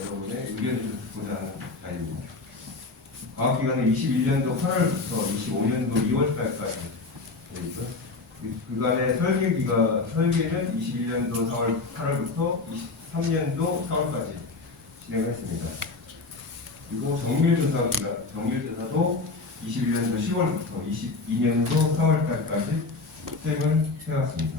여러분의 의견을 듣고자 하는 자리입니다. 과학기간은 21년도 8월부터 25년도 2월달까지 되어 그간의 설계는 21년도 4월 8월부터 23년도 4월까지 진행했습니다. 그리고 정밀조사도 21년도 10월부터 22년도 4월달까지 수행을 해왔습니다.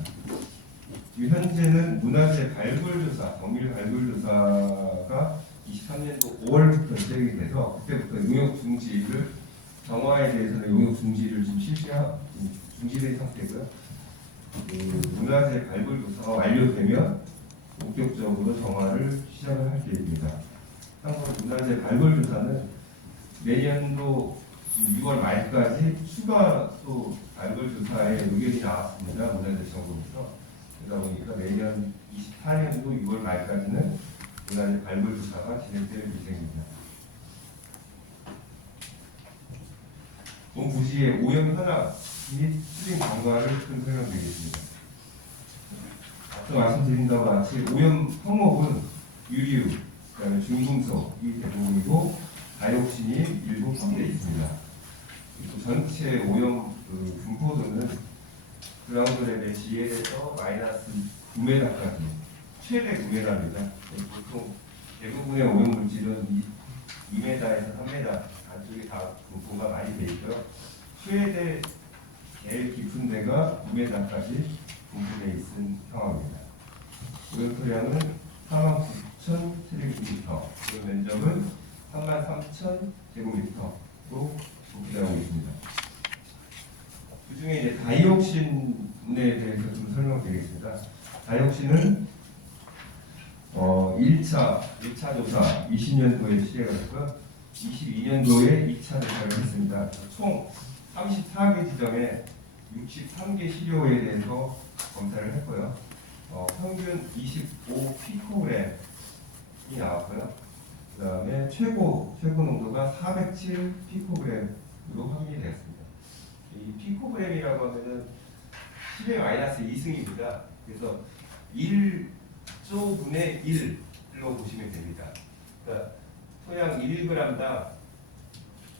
현재는 문화재 발굴조사, 정밀 발굴조사가 23년도 5월부터 시작이 돼서 그때부터 용역 중지를 정화에 대해서는 용역 중지를 지금 중지된 상태고요. 문화재 발굴조사가 완료되면 본격적으로 정화를 시작을 할 계획입니다. 향후 문화재 발굴조사는 내년도 6월 말까지 추가 또 발굴조사의 의견이 나왔습니다. 문화재청구에서. 그러다 보니까 내년 24년도 6월 말까지는 문화재 발굴조사가 진행될 예정입니다. 본 부지의 오염 현황 및 수ting 경과를 좀 설명드리겠습니다. 앞서 말씀드린 바와 같이 오염 항목은 유류, 그다음에 중금속이 대부분이고 다이옥신이 일부 포함되어 있습니다. 그리고 전체 오염 분포도는 그라운드 레벨 GL에서 마이너스 9m까지 최대 9m입니다. 보통 대부분의 오염 물질은 2m에서 3m 안쪽에 다 분포가 많이 되어 있고요. 최대 제일 깊은 데가 9m까지 분포되어 있는 상황입니다. 오염 토량은 49,000제곱미터, 오염 면적은 33,000제곱미터로 분포되고 있습니다. 그 중에 이제 다이옥신에 대해서 좀 설명드리겠습니다. 다이옥신은 1차 조사 20년도에 시작을 했고요. 22년도에 2차 조사를 했습니다. 총 34개 지점에 63개 시료에 대해서 검사를 했고요. 평균 25피코그램이 나왔고요. 그 다음에 최고 농도가 407피코그램으로 확인이 되었습니다. 이 피코그램이라고 하면은 10의 마이너스 2승입니다. 그래서 1조분의 1로 보시면 됩니다. 그러니까 토양 1g당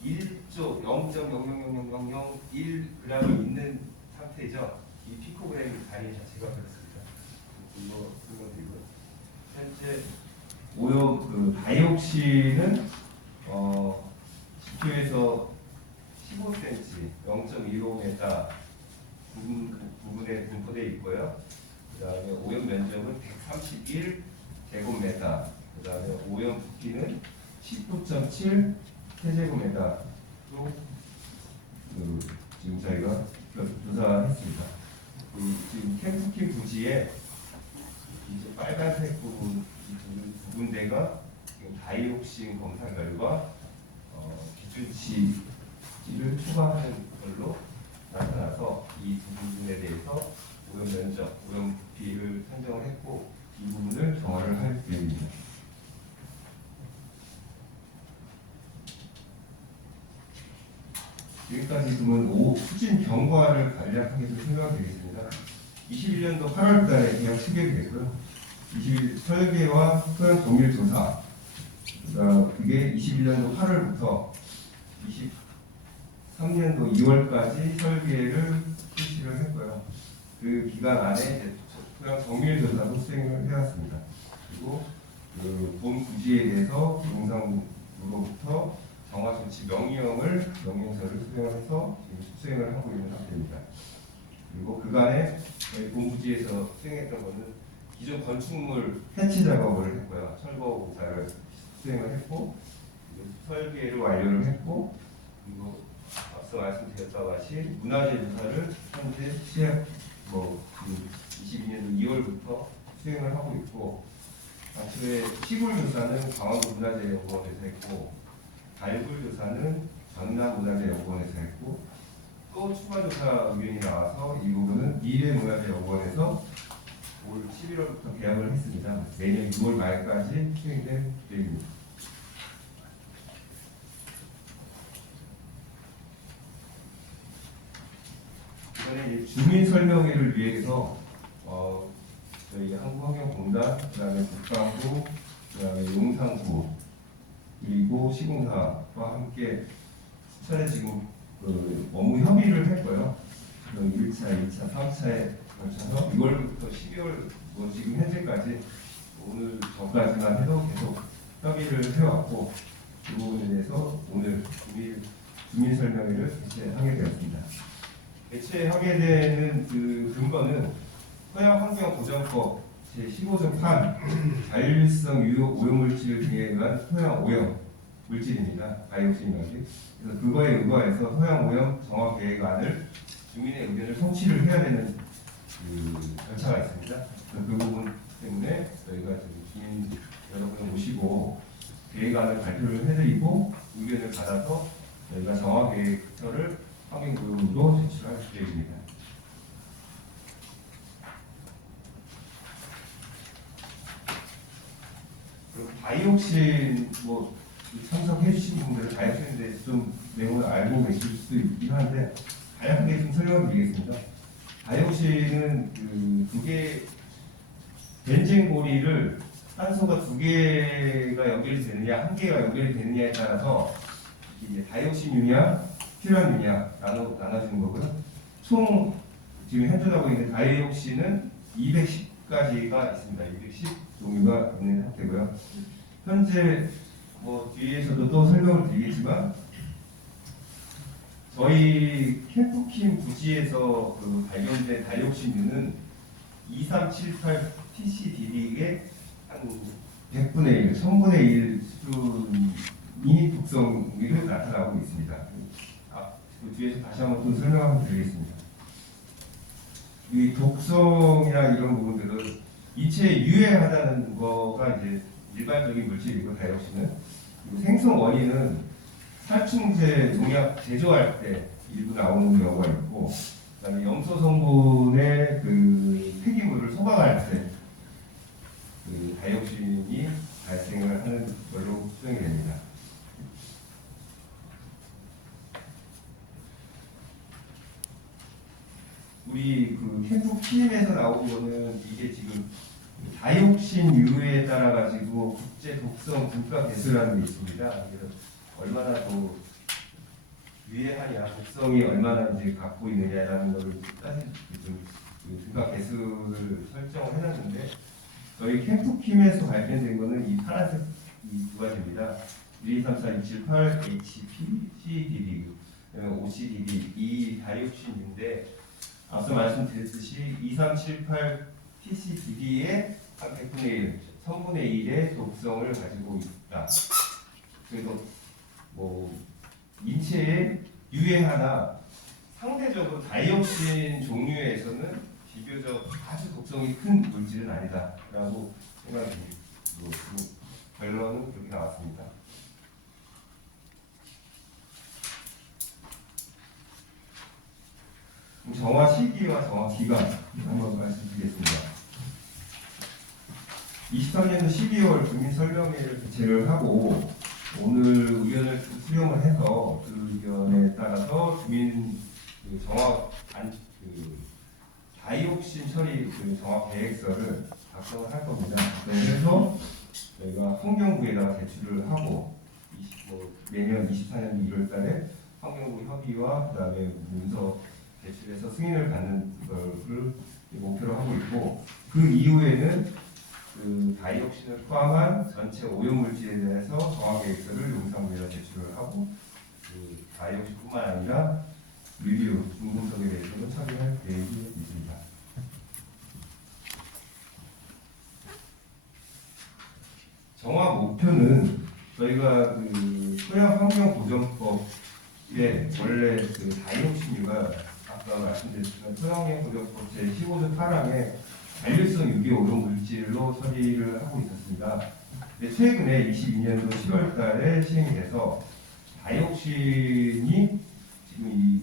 1조 0.0000001g이 있는 상태죠. 이 피코그램 단위 자체가 그렇습니다. 이거 설명드리고요. 현재 오염 다이옥신은 10kg에서 15cm, 0.15m 부분에 분포되어 있고요. 그 다음에 오염 면적은 131제곱미터, 그 다음에 오염 부피는 19.7 세제곱미터로 지금 저희가 조사했습니다. 지금 캠프킨 부지에 이제 빨간색 부분대가 다이옥신 검사 결과 기준치를 초과하는 걸로 나타나서 이 두 부분에 대해서 오염 면적, 오염 부피를 산정을 했고 이 부분을 정화를 할 계획입니다. 여기까지 그러면 추진 경과를 간략하게 좀 설명드리겠습니다. 21년도 8월달에 계약 체결이 됐고요. 20일 설계와 토양 정밀 조사, 그게 21년도 8월부터 23년도 2월까지 설계를 실시를 했고요. 그 기간 안에 토양 정밀 조사도 수행을 해왔습니다. 그리고 본 부지에 대해서 용상부로부터 정화 조치 명령서를 수행을 해서 지금 수행을 하고 있는 상태입니다. 그리고 그간에 저희 본 부지에서 수행했던 것은 기존 건축물 해치 작업을 했고요. 철거 공사를 수행을 했고 설계를 완료를 했고 그리고 앞서 말씀드렸다와 같이 문화재 조사를 현재 시작 22년도 2월부터 수행을 하고 있고 앞으로의 시골 조사는 강원도 문화재연구원에서 했고 발굴 조사는 전남 문화재연구원에서 했고 또 추가 조사 의견이 나와서 이 부분은 미래문화재연구원에서 올 11월부터 계약을 했습니다. 내년 6월 말까지 수행될 계획입니다. 이번에 주민 설명회를 위해서 저희 한국환경공단, 그다음에 국방부, 그다음에 용산 시공상부 그리고 시공사와 함께 수차례 지금 업무 협의를 했고요. 1차, 2차, 3차에 걸쳐서 6월부터 12월 지금 현재까지 오늘 전까지만 해도 계속 협의를 해왔고 그 부분에 대해서 오늘 주민 설명회를 개최하게 되었습니다. 개최하게 되는 그 근거는 토양환경보전법 제15조 3 자율성 유효 오염물질 등에 의한 토양 오염 물질입니다. 다이옥신이라지. 그래서 그거에 의거해서 토양 오염 정화 계획안을 주민의 의견을 성취를 해야 되는 그 절차가 있습니다. 그 부분 때문에 저희가 지금 주민 여러분을 모시고 계획안을 발표를 해드리고 의견을 받아서 저희가 정화 계획서를 환경부로 제출할 계획입니다. 다이옥신 참석해 주신 분들은 다이옥신에 대해서 좀 내용을 알고 계실 수도 있긴 한데 간략하게 좀 설명을 드리겠습니다. 다이옥신은 두 개 벤젠고리를 탄소가 두 개가 연결이 되느냐 한 개가 연결이 되느냐에 따라서 이제 다이옥신유냐 퓨란유냐 나눠지는 거고요. 총 지금 현존하고 있는 다이옥신은 210가지가 있습니다. 210 종류가 있는 상태고요. 현재 뒤에서도 또 설명을 드리겠지만 저희 캠프킴 부지에서 발견된 다이옥신유는 2378 TCDD의 한 100분의 1, 1000분의 1 수준이 독성으로 나타나고 있습니다. 그 뒤에서 다시 한번 또 설명을 드리겠습니다. 이 독성이나 이런 부분들은 이체에 유해하다는 거가 이제 일반적인 물질이고 다이옥신은 생성 원인은 살충제 농약 제조할 때 일부 나오는 경우가 있고 그다음에 염소 성분의 그 폐기물을 소각할 때 그 다이옥신이 발생을 하는 걸로 추정이 됩니다. 우리 그 캠프킴에서 나온 거는 이게 지금 다이옥신 유해에 따라 가지고 국제 독성 분가 배수라는 게 있습니다. 그래서 얼마나 더 유해하냐, 독성이 얼마나 이제 갖고 있느냐라는 것을 따진 분가 배수를 설정을 해놨는데 저희 캠프킴에서 발견된 거는 이 파란색 이 두 가지입니다. 1, 2, 3, 4, 6, 7, 8, HP, CDD, OCDD 이 다이옥신인데 앞서 말씀드렸듯이 2378 TCDD의 한 100분의 1, 1000분의 1의 독성을 가지고 있다. 그래서 인체에 유해하나 상대적으로 다이옥신 종류에서는 비교적 아주 독성이 큰 물질은 아니다라고 생각합니다. 결론은 그렇게 나왔습니다. 정화 시기와 정화 기간 한번 말씀드리겠습니다. 23년도 12월 주민 설명회를 개최를 하고 오늘 의견을 수렴을 해서 그 의견에 따라서 주민 정화 다이옥신 처리 정화 계획서를 작성을 할 겁니다. 그래서 저희가 환경부에다가 제출을 하고 내년 24년 1월달에 환경부 협의와 그다음에 문서 제출해서 승인을 받는 것을 목표로 하고 있고 그 이후에는 그 다이옥신을 포함한 전체 오염물질에 대해서 정화 계획서를 용산부에다 제출을 하고 그 다이옥신뿐만 아니라 유류, 중금속에 대해서도 처리할 계획이 있습니다. 정화 목표는 저희가 그 토양환경보전법에 원래 그 다이옥신유가 아까 말씀드렸지만 토양환경보전법 제15조 8항에 잔류성 유기 오염 물질로 처리를 하고 있었습니다. 근데 최근에 22년도 10월달에 시행이 돼서 다이옥신이 지금 이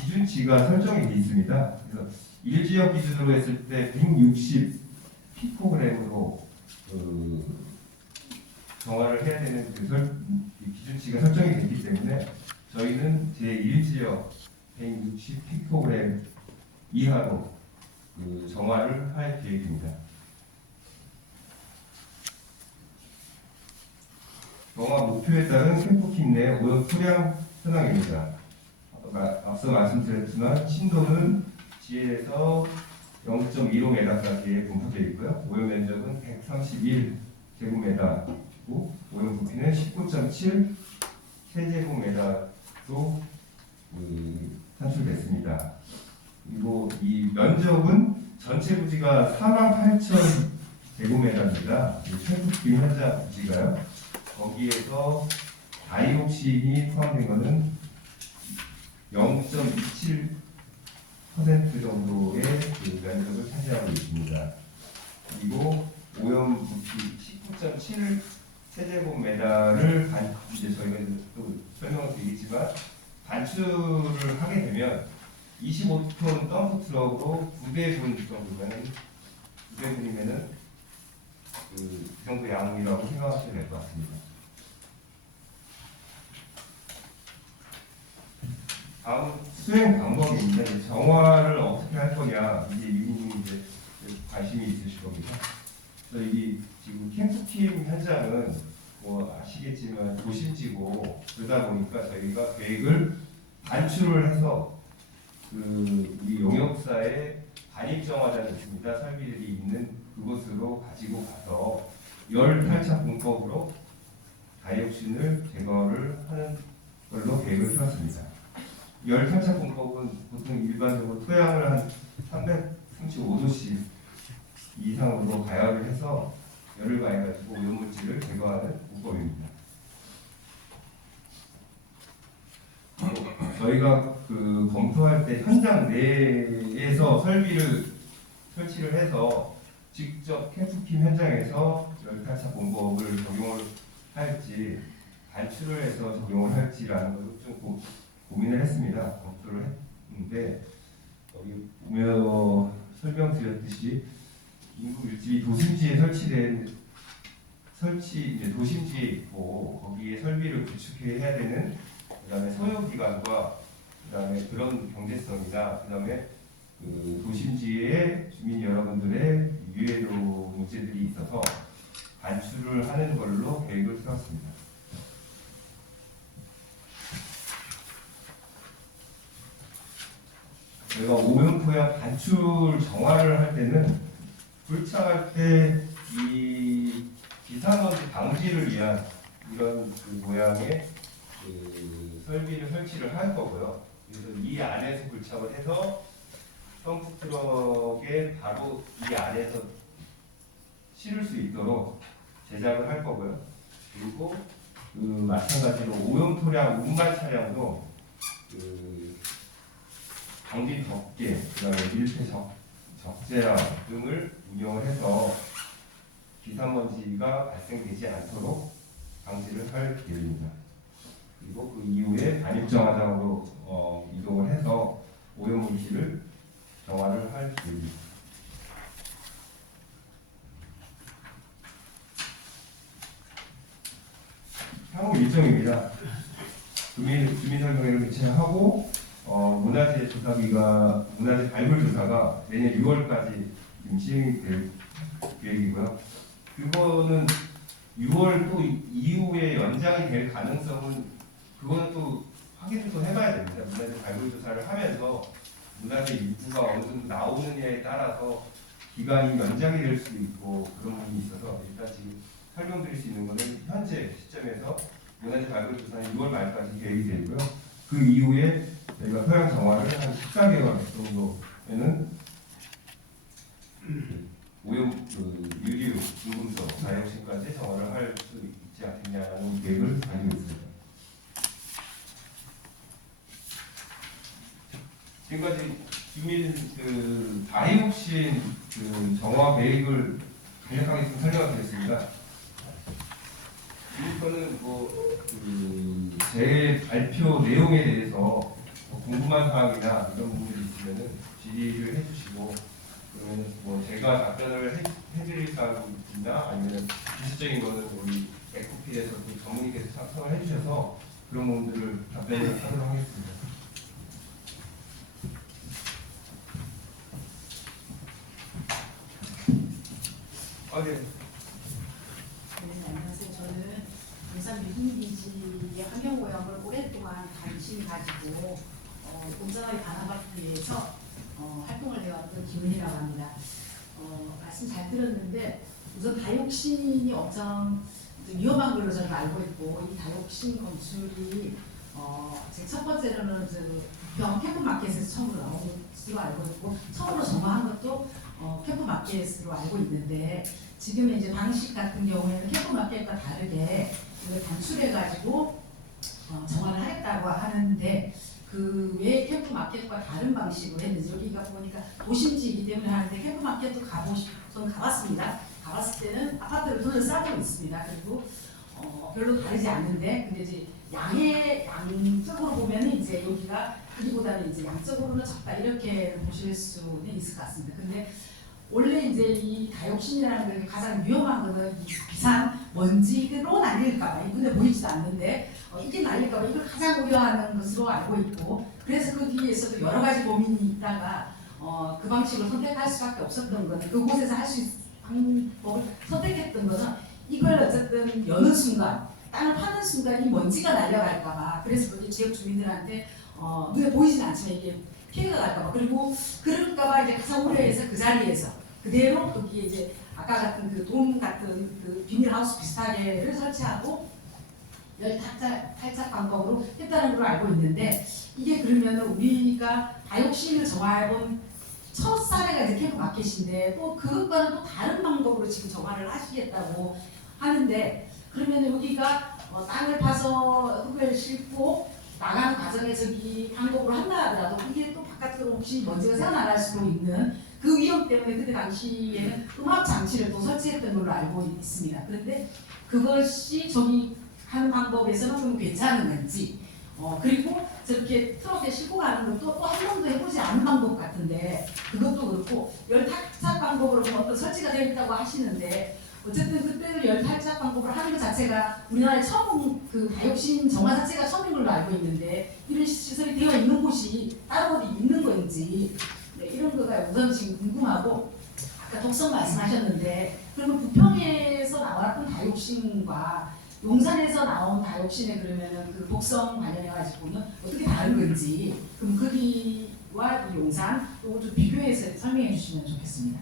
기준치가 설정이 되어 있습니다. 그래서 1지역 기준으로 했을 때 160 피코그램으로 정화를 해야 되는 기준치가 설정이 되기 때문에 저희는 제1지역 160 피코그램 이하로 정화를 할 계획입니다. 정화 목표에 따른 캠프킴 내 오염 토량 현황입니다. 앞서 말씀드렸지만 신도는 지에서 0.15m까지 분포되어 있고요. 오염 면적은 131제곱미터고 오염 부피는 19.7 세제곱미터로 산출됐습니다. 그리고 이 면적은 전체 부지가 48,000제곱미터입니다. 캠프킴 현장 부지가요. 거기에서 다이옥신이 포함된 것은 0.27% 정도의 그 면적을 차지하고 있습니다. 그리고 오염 부피 19.7 세제곱미터를 이제 저희가 또 설명을 드리겠지만 반출을 하게 되면 25톤 덤프 트럭으로 900분 정도면 900분이면은 그 정도 양이라고 생각하시면 될 것 같습니다. 다음 수행 방법입니다. 정화를 어떻게 할 거냐 이제 유민님이 이제 관심이 있으실 겁니다. 그래서 이 지금 캠프킴 현장은 뭐 아시겠지만 도심지고 그러다 보니까 저희가 계획을 단출을 해서 그 우리 용역사에 반입정화장이 있습니다. 설비들이 있는 그곳으로 가지고 가서 열 탈착 공법으로 다이옥신을 제거를 하는 걸로 계획을 세웠습니다. 열 탈착 공법은 보통 일반적으로 토양을 한 335도씨 이상으로 가열을 해서 열을 가해가지고 오염물질을 제거하는 공법입니다. 저희가 그 검토할 때 현장 내에서 설비를 설치를 해서 직접 캠프킴 현장에서 열 탈착 공법을 적용을 할지 반출을 해서 적용을 할지라는 것을 좀 고민을 했습니다. 검토를 했는데 여기 보면 설명드렸듯이 인구 밀집이 도심지에 설치된 이제 도심지에 있고 거기에 설비를 구축해야 되는 그다음에 소요기관과 그다음에 그런 경제성이나 그다음에 그 도심지의 주민 여러분들의 유해로 문제들이 있어서 반출을 하는 걸로 계획을 세웠습니다. 저희가 오염토양 반출 정화를 할 때는 불착할 때 이 비산먼지 방지를 위한 이런 그 모양의 그 설비를 설치를 할 거고요. 그래서 이 안에서 불착을 해서 펌프 트럭에 바로 이 안에서 실을 수 있도록 제작을 할 거고요. 그리고 그 마찬가지로 오염토량 운반 차량도 그 방진 덮개, 그다음에 밀폐 적재랑 등을 운영을 해서 비산먼지가 발생되지 않도록 방지를 할 계획입니다. 그리고 그 이후에 반입정화장으로 이동을 해서 오염물질을 정화를 할 계획입니다. 향후 일정입니다. 주민 설명회를 개최하고 문화재 발굴 조사가 내년 6월까지 시행이 될 계획이고요. 그거는 6월 또 이후에 연장이 될 가능성은 그거는 또 확인을 또 해봐야 됩니다. 문화재 발굴 조사를 하면서 문화재 일부가 어느 정도 나오느냐에 따라서 기간이 연장이 될 수도 있고 그런 부분이 있어서 일단 지금 설명드릴 수 있는 것은 현재 시점에서 문화재 발굴 조사는 6월 말까지 계획이 되고요. 그 이후에 저희가 토양 정화를 한 14개월 정도에는 오염 유류, 중금속, 다이옥신까지 정화를 할 수 있지 않겠냐는 계획을 가지고 있습니다. 지금까지 주민 그 다이옥신 그 정화 계획을 간략하게 좀 설명을 드렸습니다. 이거는 제 발표 내용에 대해서 궁금한 사항이나 이런 부분이 있으면은 질의를 해주시고 그러면 제가 답변을 해드릴 사항이나 아니면 기술적인 거는 우리 에코필에서 그 전문의께서 작성을 해주셔서 그런 부분들을 답변을 하도록 하겠습니다. 네, 안녕하세요. 저는 용산 가지고 공정하게 반환받기 위해서 활동을 해왔던 김은희라고 합니다. 말씀 잘 들었는데 우선 다육신이 엄청 위험한 걸로 저는 알고 있고 이 다육신 검출이 제 첫 번째로는 병 캠프마켓에서 처음으로 나온 것으로 알고 있고 처음으로 정화한 것도 캠프마켓으로 알고 있는데 지금 이제 방식 같은 경우에는 캠프마켓과 다르게 이걸 단출해가지고 정화를 하겠다고 하는데 그 왜 캠프마켓과 다른 방식으로 했는지 여기가 보니까 도심지이기 때문에 하는데 캠프마켓도 저는 가봤습니다. 가봤을 때는 아파트를 둘러싸고 있습니다. 그리고 별로 다르지 않는데 근데 이제 양적으로 보면은 이제 여기가 여기보다는 이제 양적으로는 적다 이렇게 보실 수는 있을 것 같습니다. 근데 원래 이제 이 다육신이라는 게 가장 위험한 거는 이 비산 먼지로 날릴까봐 눈에 보이지도 않는데 이게 날릴까봐 이걸 가장 우려하는 것으로 알고 있고 그래서 그 뒤에서도 여러 가지 고민이 있다가 그 방식을 선택할 수밖에 없었던 거는 그곳에서 할 수 있는 방법을 선택했던 것은 이걸 어쨌든 여는 순간 땅을 파는 순간 이 먼지가 날려갈까봐 그래서 그 지역 주민들한테 눈에 보이지는 않지만 이게 피해가 갈까봐 그리고 그럴까봐 이제 가장 우려해서 그 자리에서 그대로 거기에 이제 아까 같은 그 돔 같은 그 비닐하우스 비슷하게를 설치하고 열 탈착 방법으로 했다는 걸로 알고 있는데 이게 그러면 우리가 다육신을 정화해본 첫 사례가 이제 캠프마켓인데 또 그것과는 또 다른 방법으로 지금 정화를 하시겠다고 하는데 그러면 여기가 땅을 파서 흙을 싣고 나가는 과정에서 이 방법으로 한다 하더라도 이게 또 바깥으로 혹시 먼지가 새어나갈 수도 있는 그 위험 때문에 그때 당시에는 음압 장치를 또 설치했던 걸로 알고 있습니다. 그런데 그것이 저기 하는 방법에서는 좀 괜찮은 건지 그리고 저렇게 트럭에 싣고 가는 것도 또 한 번도 해보지 않은 방법 같은데 그것도 그렇고 열탈착 방법으로 어떤 설치가 되어 있다고 하시는데 어쨌든 그때는 열탈착 방법을 하는 것 자체가 우리나라에 처음 그 다육신 정화 자체가 처음인 걸로 알고 있는데 이런 시설이 되어 있는 곳이 다른 어디 있는 건지 네, 이런 거가 우선 지금 궁금하고 아까 독성 말씀하셨는데 그러면 부평에서 나왔던 다육신과 용산에서 나온 다육신에 그러면은 그 독성 관련해 가지고는 어떻게 다른 건지 그럼 거기와 이 용산 요거 좀 비교해서 설명해 주시면 좋겠습니다.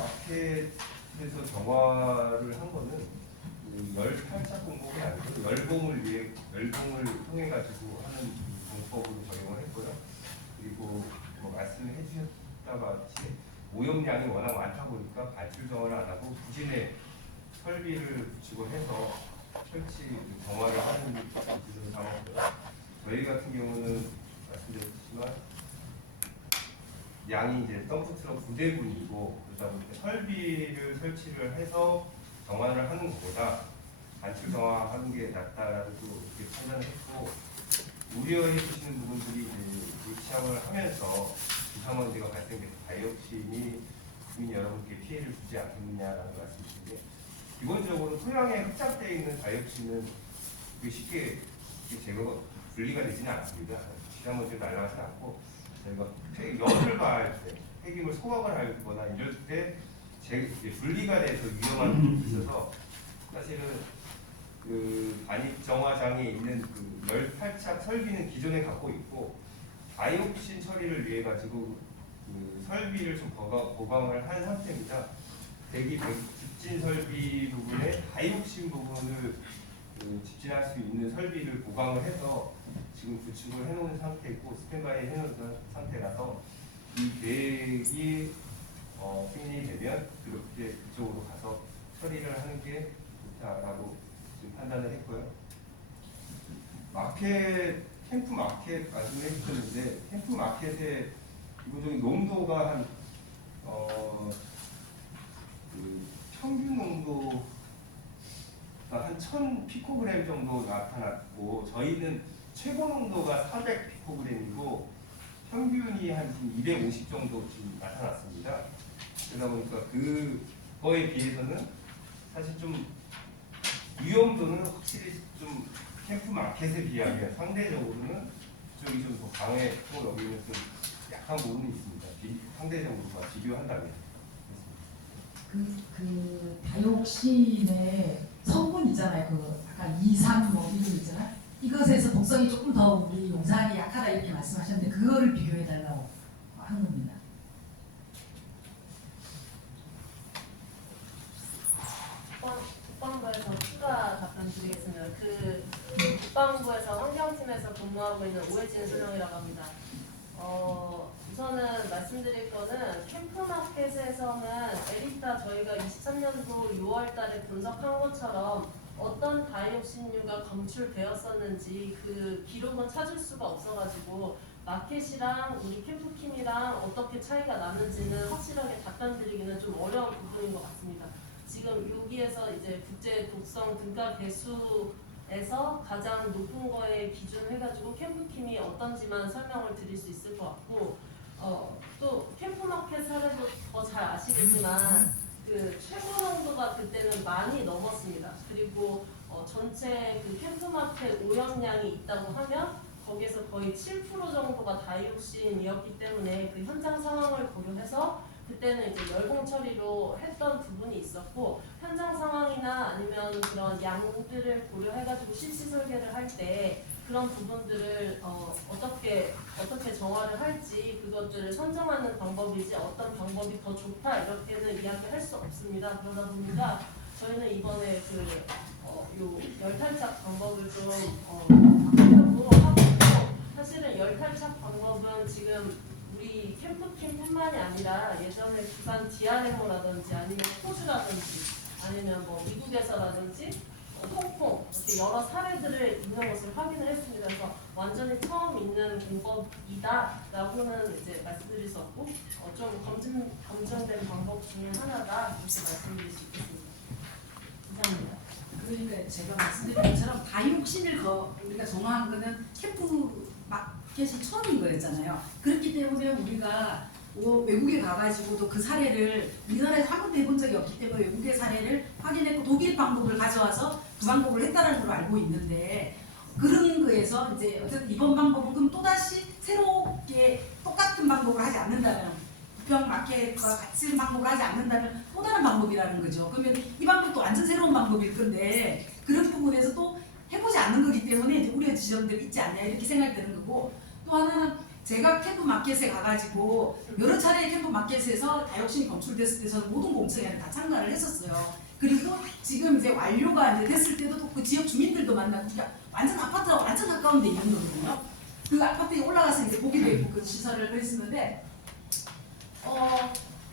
캠프마켓에서 정화를 한 거는 그 열탈착 공법이 아니고 열공을 통해 가지고 하는 공법으로 적용을 했고요. 그리고 뭐 말씀해 주셨다 같이 오염량이 워낙 많다 보니까 발출 정화를 안 하고 부진에 설비를 붙이고 해서 설치 정화를 하는 기술을 삼았고요. 저희 같은 경우는 말씀드렸지만 양이 이제 덤프트럭 9대분이고 그러다 보니까 설비를 설치를 해서 정화를 하는 것보다 반출 정화하는 게 낫다라고 이렇게 판단을 했고 우려해 주시는 부분들이 이제 시험을 하면서 부산먼지가 발생돼서 다이옥신이 국민 여러분께 피해를 주지 않겠느냐라는 말씀이신데 기본적으로 토양에 흡착되어 있는 다이옥신은 쉽게 제거 분리가 되지는 않습니다. 부산먼지가 날아가지 않고 저희가 열을 가할 때 폐기물 소각을 하거나 이럴 때 분리가 돼서 위험한 부분이 있어서 사실은 그 반입 정화장에 있는 그 열탈착 설비는 기존에 갖고 있고 다이옥신 처리를 위해 가지고 그 설비를 좀 보강을 한 상태입니다. 집진 설비 부분에 다이옥신 부분을 집진할 수 있는 설비를 보강을 해서 지금 구축을 해놓은 상태고 스탠바이 해놓은 상태라서 이 계획이 승인이 되면 그렇게 그쪽으로 가서 처리를 하는 게 좋다라고 지금 판단을 했고요. 캠프 마켓 말씀해 주셨는데 캠프 마켓의 기본적인 농도가 한 그 평균 농도가 한 1000 피코그램 정도 나타났고 저희는 최고 농도가 400 피코그램이고 평균이 한 250 정도 지금 나타났습니다. 그러다 보니까 그거에 비해서는 사실 좀 위험도는 확실히 좀 캠프 마켓에 비하면 상대적으로는 그쪽이 좀 더 강했고 여기는 좀 약한 부분이 있습니다. 상대적으로 비교한다면. 그 다이옥신의 성분 있잖아요. 그 아까 2, 3 뭐 이런 거 있잖아요. 이것에서 독성이 조금 더 우리 용산이 약하다 이렇게 말씀하셨는데 그거를 비교해 달라고 하는 겁니다. 국방부에서 추가 답변 드리겠습니다. 국방부에서 환경팀에서 근무하고 있는 오해진 수령이라고 합니다. 우선은 말씀드릴 거는 캠프마켓에서는 에리타 저희가 23년도 6월달에 분석한 것처럼 어떤 다이옥신류가 검출되었었는지 그 기록은 찾을 수가 없어가지고 마켓이랑 우리 캠프킴이랑 어떻게 차이가 나는지는 확실하게 답변 드리기는 좀 어려운 부분인 것 같습니다. 지금 여기에서 이제 국제 독성 등가 개수에서 가장 높은 거에 기준해가지고 캠프킴이 어떤지만 설명을 드릴 수 있을 것 같고, 또 캠프마켓 사례도 더 잘 아시겠지만 그 최고 농도가 그때는 많이 넘었습니다. 그리고 전체 그 캠프마켓 오염량이 있다고 하면 거기에서 거의 7% 정도가 다이옥신이었기 때문에 그 현장 상황을 고려해서 그때는 이제 열공 처리로 했던 부분이 있었고, 현장 상황이나 아니면 그런 양들을 고려해가지고 실시 설계를 할 때 그런 부분들을 어떻게 정화를 할지 그것들을 선정하는 방법이지 어떤 방법이 더 좋다 이렇게는 이야기할 수 없습니다. 그러다 보니까 저희는 이번에 요 열탈착 방법을 좀 하려고 하고 있고, 사실은 열탈착 방법은 지금 우리 캠프팀뿐만이 아니라 예전에 부산 DRMO라든지 아니면 호주라든지 아니면 뭐 미국에서라든지 홍콩 이렇게 여러 사례들을 있는 것을 확인을 했습니다. 그래서 완전히 처음 있는 방법이다라고는 이제 말씀드릴 수 없고 좀 검증된 방법 중에 하나다 이렇게 말씀드릴 수 있겠습니다. 이상입니다. 그러니까 제가 말씀드린 것처럼 다이옥신을 우리가 정화한 거는 캠프 마켓이 처음인 거였잖아요. 그렇기 때문에 우리가 외국에 가가지고도 그 사례를 우리나라에서 한 번도 해본 적이 없기 때문에 외국의 사례를 확인했고 독일 방법을 가져와서 그 방법을 했다는 걸로 알고 있는데, 그런 거에서 이제 어쨌든 이번 방법은 그럼 또다시 새롭게 똑같은 방법을 하지 않는다면, 부평 마켓과 같은 방법을 하지 않는다면 또 다른 방법이라는 거죠. 그러면 이 방법도 완전 새로운 방법일 건데 그런 부분에서 또 해보지 않는 거기 때문에 이제 우려의 지점들이 있지 않냐 이렇게 생각이 드는 거고, 또 하나는 제가 캠프 마켓에 가가지고 여러 차례 캠프 마켓에서 다이옥신이 검출됐을 때 저는 모든 공청회에 다 참가를 했었어요. 그리고 지금 이제 완료가 이제 됐을 때도 또 그 지역 주민들도 만나고, 그러니까 완전 아파트랑 완전 가까운 데 있는 거거든요. 그 아파트에 올라가서 이제 보기도 했고 그 시설을 했었는데,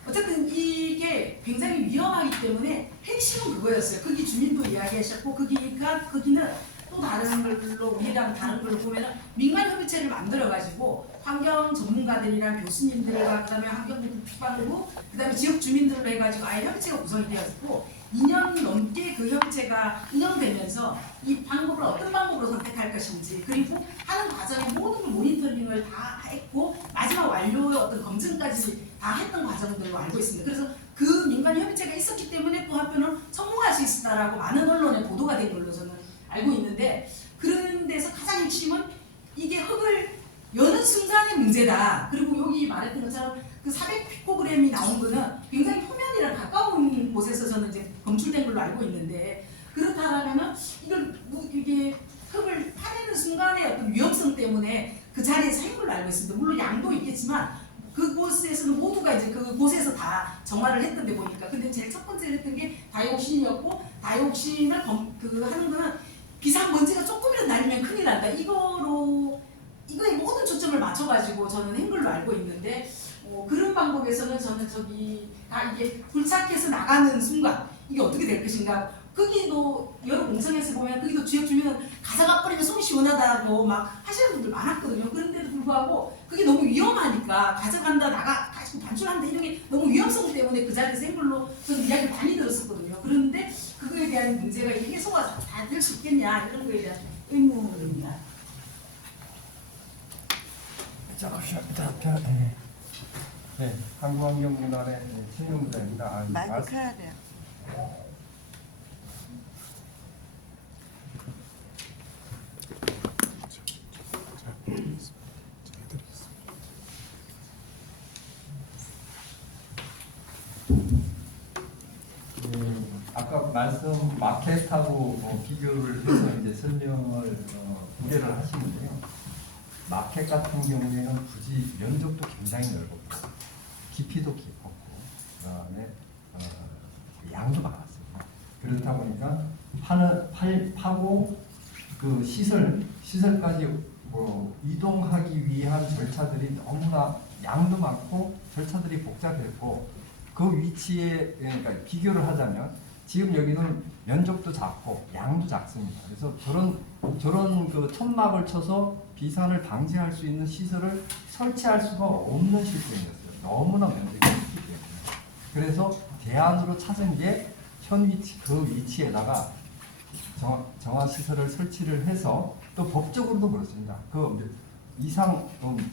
어쨌든 이게 굉장히 위험하기 때문에 핵심은 그거였어요. 거기 주민도 이야기하셨고, 거기는 또 다른 걸로 우리랑 다른 걸로 보면은 민간 협의체를 만들어 가지고 환경 전문가들이랑 교수님들과 그다음에 환경부 국방부 그다음에 지역 주민들로 해가지고 아예 협의체가 구성이 되었고, 2년 넘게 그 협의체가 운영되면서 이 방법을 어떤 방법으로 선택할 것인지, 그리고 하는 과정에 모든 걸 모니터링을 다 했고 마지막 완료의 어떤 검증까지 다 했던 과정들로 알고 있습니다. 그래서 그 민간 협의체가 있었기 때문에 또 한편으로 성공할 수 있었다라고 많은 언론에 보도가 된 걸로 저는 알고 있는데, 그런 데서 가장 핵심은 이게 흙을 여는 순간의 문제다. 그리고 여기 말했던 것처럼 그 400피코그램이 나온 거는 굉장히 표면이랑 가까운 곳에서 저는 이제 검출된 걸로 알고 있는데, 그렇다면은 이게 흙을 파내는 순간의 어떤 위험성 때문에 그 자리에서 한 걸로 알고 있습니다. 물론 양도 있겠지만 그곳에서는 모두가 이제 그곳에서 다 정화를 했던 데 보니까. 근데 제일 첫 번째 했던 게 다이옥신이었고, 다이옥신을 하는 거는 비상먼지가 조금이라도 날리면 큰일 난다. 이거에 모든 초점을 맞춰가지고 저는 한 걸로 알고 있는데, 그런 방법에서는 저는 이게 불착해서 나가는 순간 이게 어떻게 될 것인가. 거기도 여러 공청에서 보면 거기도 지역 주민은 가져가 버리면 속이 시원하다고 막 하시는 분들 많았거든요. 그런데도 불구하고 그게 너무 위험하니까 가져간다 가지고 반출한다 이런 게 너무 위험성 때문에 그 자리에서 한 걸로 저는 이야기를 많이 들었었거든요. 그런데 그거에 대한 문제가 이게 해소가 다 될 수 있겠냐 이런 거에 대한 의문입니다. 네, 한국환경공단의 신용부장입니다. 마이크 켜야 돼요. 말씀 마켓하고 비교를 해서 이제 설명을 우려를 하시는데요. 마켓 같은 경우에는 굳이 면적도 굉장히 넓었고 깊이도 깊었고 그다음에 양도 많았습니다. 그렇다 보니까 파고 그 시설까지 이동하기 위한 절차들이 너무나 양도 많고 절차들이 복잡했고 그 위치에 그러니까 비교를 하자면 지금 여기는 면적도 작고 양도 작습니다. 그래서 저런 그 천막을 쳐서 비산을 방지할 수 있는 시설을 설치할 수가 없는 시스템이었어요. 너무나 면적이 크기 때문에. 그래서 대안으로 찾은 게 현 위치 그 위치에다가 정화 시설을 설치를 해서 또 법적으로도 그렇습니다. 그 이상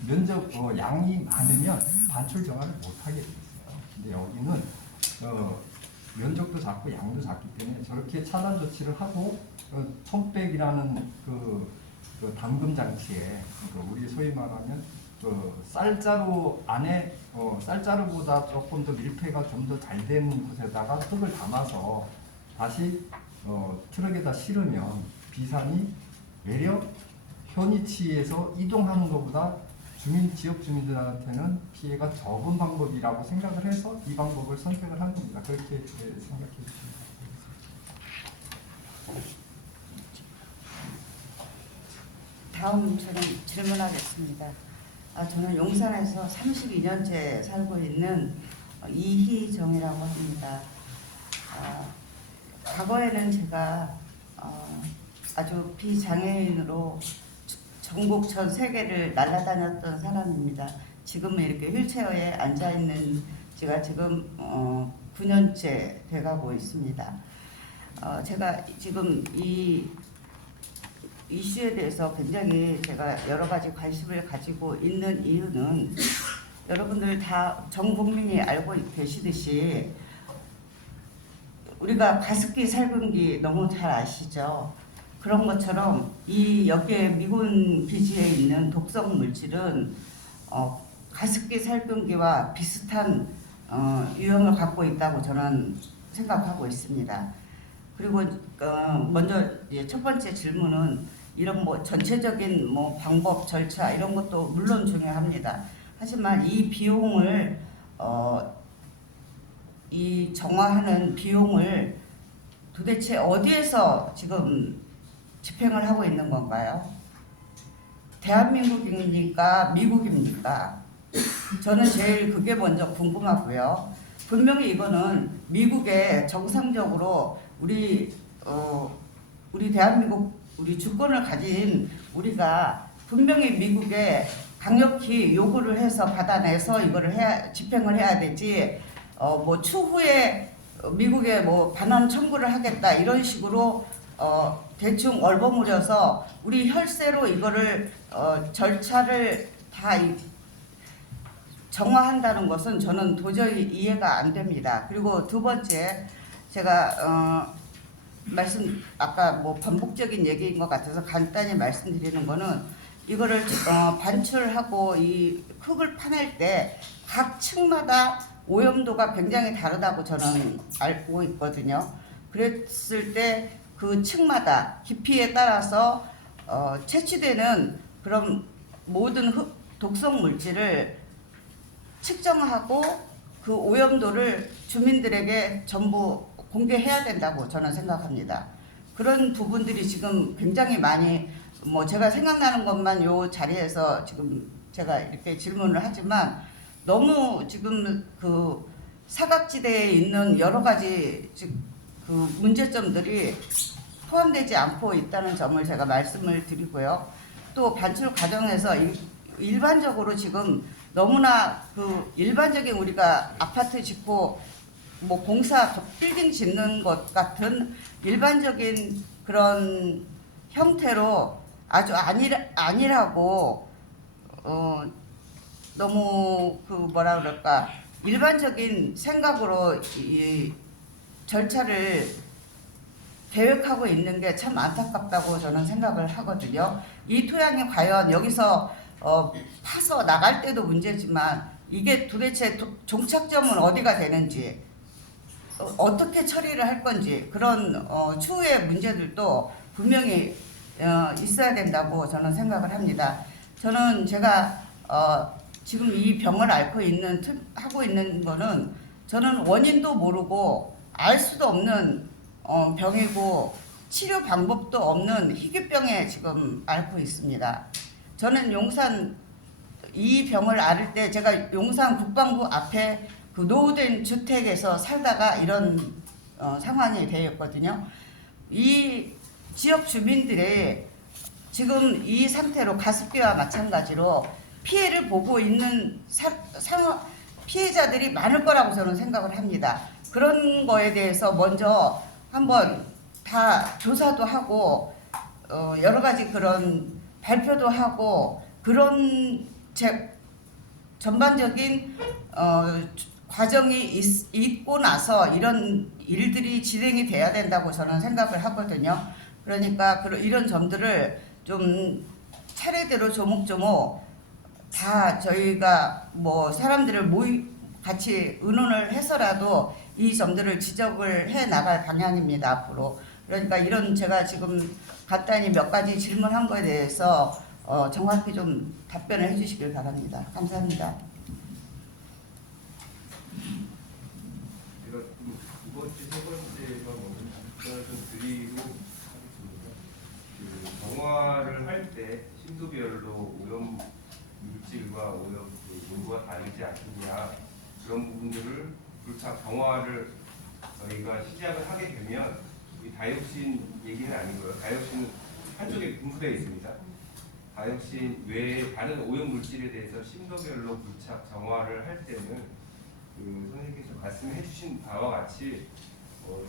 면적 양이 많으면 반출 정화를 못하게 돼 있어요. 근데 여기는 면적도 작고 양도 작기 때문에 저렇게 차단 조치를 하고 첨백이라는 그 담금 장치에 우리 소위 말하면 쌀자루 안에 쌀자루보다 조금 더 밀폐가 좀 더 잘 된 곳에다가 흙을 담아서 다시 트럭에다 실으면 비산이 외려 현 위치에서 이동하는 것보다 지역 주민들한테는 피해가 적은 방법이라고 생각을 해서 이 방법을 선택을 한 겁니다. 그렇게 생각해 주시면 되겠습니다. 다음 저는 질문하겠습니다. 저는 용산에서 32년째 살고 있는 이희정이라고 합니다. 과거에는 제가 아주 비장애인으로 전국 전 세계를 날아다녔던 사람입니다. 지금은 이렇게 휠체어에 앉아있는 지가 지금 9년째 돼가고 있습니다. 제가 지금 이 이슈에 대해서 굉장히 제가 여러 가지 관심을 가지고 있는 이유는 여러분들 다 전 국민이 알고 계시듯이 우리가 가습기 살균기 너무 잘 아시죠? 그런 것처럼 여기에 미군 기지에 있는 독성 물질은 가습기 살균기와 비슷한 유형을 갖고 있다고 저는 생각하고 있습니다. 그리고 먼저 첫 번째 질문은 이런 전체적인 방법 절차 이런 것도 물론 중요합니다. 하지만 이 비용을 이 정화하는 비용을 도대체 어디에서 지금 집행을 하고 있는 건가요? 대한민국입니까? 미국입니까? 저는 제일 그게 먼저 궁금하고요. 분명히 이거는 미국에 정상적으로 우리 대한민국 우리 주권을 가진 우리가 분명히 미국에 강력히 요구를 해서 받아내서 이거를 집행을 해야 되지. 추후에 미국에 반환 청구를 하겠다 이런 식으로 대충 얼버무려서 우리 혈세로 이거를 절차를 다 정화한다는 것은 저는 도저히 이해가 안 됩니다. 그리고 두 번째 제가 아까 반복적인 얘기인 것 같아서 간단히 말씀드리는 거는 이거를 반출하고 이 흙을 파낼 때 각 층마다 오염도가 굉장히 다르다고 저는 알고 있거든요. 그랬을 때 그 층마다 깊이에 따라서 채취되는 그런 모든 독성 물질을 측정하고 그 오염도를 주민들에게 전부 공개해야 된다고 저는 생각합니다. 그런 부분들이 지금 굉장히 많이 제가 생각나는 것만 요 자리에서 지금 제가 이렇게 질문을 하지만 너무 지금 그 사각지대에 있는 여러 가지 그 문제점들이 포함되지 않고 있다는 점을 제가 말씀을 드리고요. 또 반출 과정에서 일반적으로 지금 너무나 그 일반적인 우리가 아파트 짓고 공사 빌딩 짓는 것 같은 일반적인 그런 형태로 아주 안일하고 너무 일반적인 생각으로 이 절차를 계획하고 있는 게 참 안타깝다고 저는 생각을 하거든요. 이 토양이 과연 여기서 파서 나갈 때도 문제지만 이게 도대체 종착점은 어디가 되는지 어떻게 처리를 할 건지 그런 추후의 문제들도 분명히 있어야 된다고 저는 생각을 합니다. 저는 제가 지금 이 병을 하고 있는 거는 저는 원인도 모르고 알 수도 없는 병이고 치료 방법도 없는 희귀병에 지금 앓고 있습니다. 저는 용산 이 병을 앓을 때 제가 용산 국방부 앞에 그 노후된 주택에서 살다가 이런 상황이 되었거든요. 이 지역 주민들의 지금 이 상태로 가습기와 마찬가지로 피해를 보고 있는 피해자들이 많을 거라고 저는 생각을 합니다. 그런 거에 대해서 먼저 한번 다 조사도 하고 여러 가지 그런 발표도 하고 그런 전반적인 과정이 있고 나서 이런 일들이 진행이 돼야 된다고 저는 생각을 하거든요. 그러니까 이런 점들을 좀 차례대로 조목조목 다 저희가 뭐 사람들을 같이 의논을 해서라도 이 점들을 지적을 해 나갈 방향입니다, 앞으로. 그러니까 이런 제가 지금 간단히 몇 가지 질문한 거에 대해서 정확히 좀 답변을 해주시길 바랍니다. 감사합니다. 제가 두 번째, 세 번째가 먼저 답변을 좀 드리고 하겠습니다. 그 정화를 할 때 심도별로 오염 물질과 오염 농도가 다르지 않느냐 그런 부분들을 불착 정화를 저희가 시작을 하게 되면 이 다이옥신 얘기는 아니고요. 다이옥신은 한쪽에 분포되어 있습니다. 다이옥신 외에 다른 오염 물질에 대해서 심도별로 불착 정화를 할 때는 그 선생님께서 말씀해 주신 바와 같이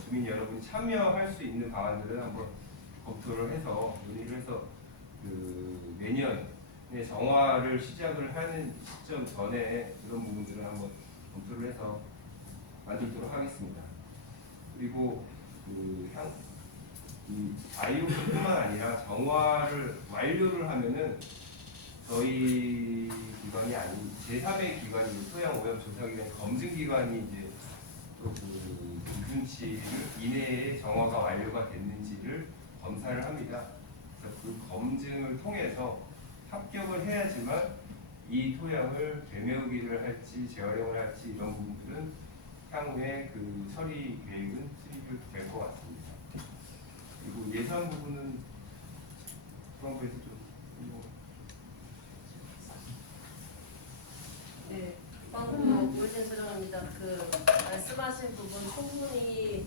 주민 여러분이 참여할 수 있는 방안들을 한번 검토를 해서 논의를 해서 그 내년에 정화를 시작을 하는 시점 전에 그런 부분들을 한번 검토를 해서 만들도록 하겠습니다. 그리고 이 다이옥뿐만 아니라 정화를 완료를 하면은 저희 기관이 아닌 제3의 기관이 토양 오염 조사 기관 검증 기관이 이제 또그 기준치 이내에 정화가 완료가 됐는지를 검사를 합니다. 그래서 그 검증을 통해서 합격을 해야지만 이 토양을 되메우기를 할지 재활용을 할지 이런 부분들은 향후에 그 처리 계획은 수립이 될 것 같습니다. 그리고 예산 부분은 중앙부에서 좀 네, 방금 오해진 수정합니다. 그 말씀하신 부분 충분히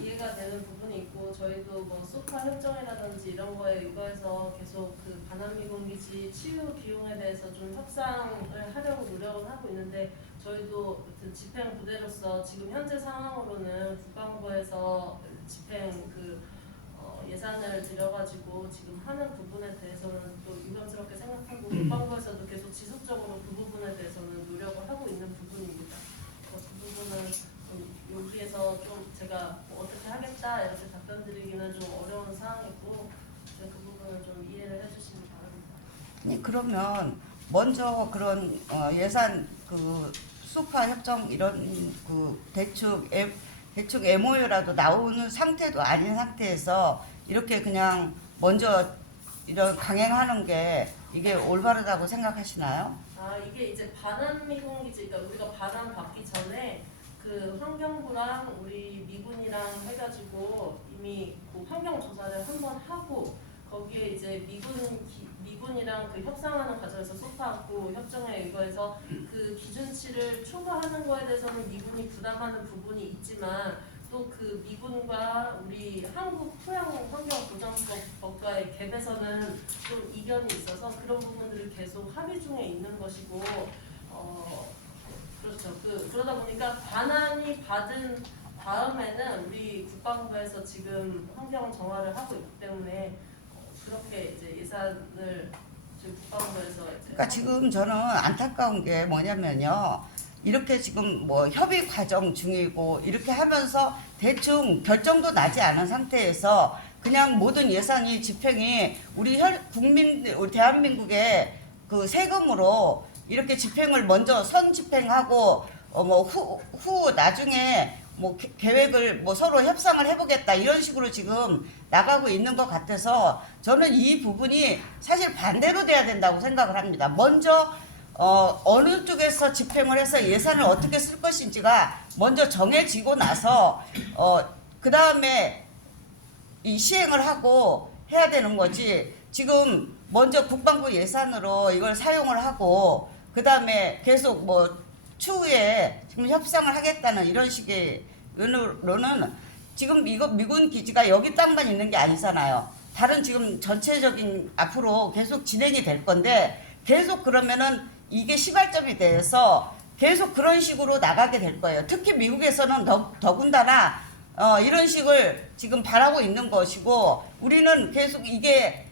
이해가 되는 부분이 있고 저희도 뭐 소파 협정이라든지 이런 거에 의거해서 계속 그 반환미군기지 치유 비용에 대해서 좀 협상을 하려고 노력을 하고 있는데 저희도 집행 부대로서 지금 현재 상황으로는 국방부에서 집행 예산을 들여가지고 지금 하는 부분에 대해서는 또 유감스럽게 생각하고 국방부에서도 계속 지속적으로 그 부분에 대해서는 노력을 하고 있는 부분입니다. 그 부분은 여기에서 좀 제가 뭐 어떻게 하겠다 이렇게 답변 드리기는 좀 어려운 상황이고 그 부분을 좀 이해를 해주시기 바랍니다. 네, 그러면 먼저 그런 예산 수파 협정 이런 대충 MOU라도 나오는 상태도 아닌 상태에서 이렇게 그냥 먼저 이런 강행하는 게 이게 올바르다고 생각하시나요? 이게 이제 반환미군기지, 그러니까 우리가 반환 받기 전에 그 환경부랑 우리 미군이랑 해가지고 이미 그 환경 조사를 한번 하고 거기에 이제 미군이랑 그 협상하는 과정에서 소파하고 협정에 의거해서 그 기준치를 초과하는 거에 대해서는 미군이 부담하는 부분이 있지만 또 그 미군과 우리 한국 토양 환경 보전법과의 갭에서는 좀 이견이 있어서 그런 부분들을 계속 합의 중에 있는 것이고 그렇죠. 그러다 보니까 반환이 받은 다음에는 우리 국방부에서 지금 환경 정화를 하고 있기 때문에 그렇게 이제 예산을 지금 국방부에서 그러니까 지금 저는 안타까운 게 뭐냐면요. 이렇게 지금 뭐 협의 과정 중이고 이렇게 하면서 대충 결정도 나지 않은 상태에서 그냥 모든 예산이 집행이 우리 대한민국의 그 세금으로 이렇게 집행을 먼저 선 집행하고 후 나중에 뭐 계획을 뭐 서로 협상을 해보겠다 이런 식으로 지금 나가고 있는 것 같아서 저는 이 부분이 사실 반대로 돼야 된다고 생각을 합니다. 먼저 어느 쪽에서 집행을 해서 예산을 어떻게 쓸 것인지가 먼저 정해지고 나서 그 다음에 이 시행을 하고 해야 되는 거지. 지금 먼저 국방부 예산으로 이걸 사용을 하고 그 다음에 계속 뭐 추후에 지금 협상을 하겠다는 이런 식의 의도로는 지금 이거 미군 기지가 여기 땅만 있는 게 아니잖아요. 다른 지금 전체적인 앞으로 계속 진행이 될 건데 계속 그러면은 이게 시발점이 돼서 계속 그런 식으로 나가게 될 거예요. 특히 미국에서는 더군다나 이런 식을 지금 바라고 있는 것이고 우리는 계속 이게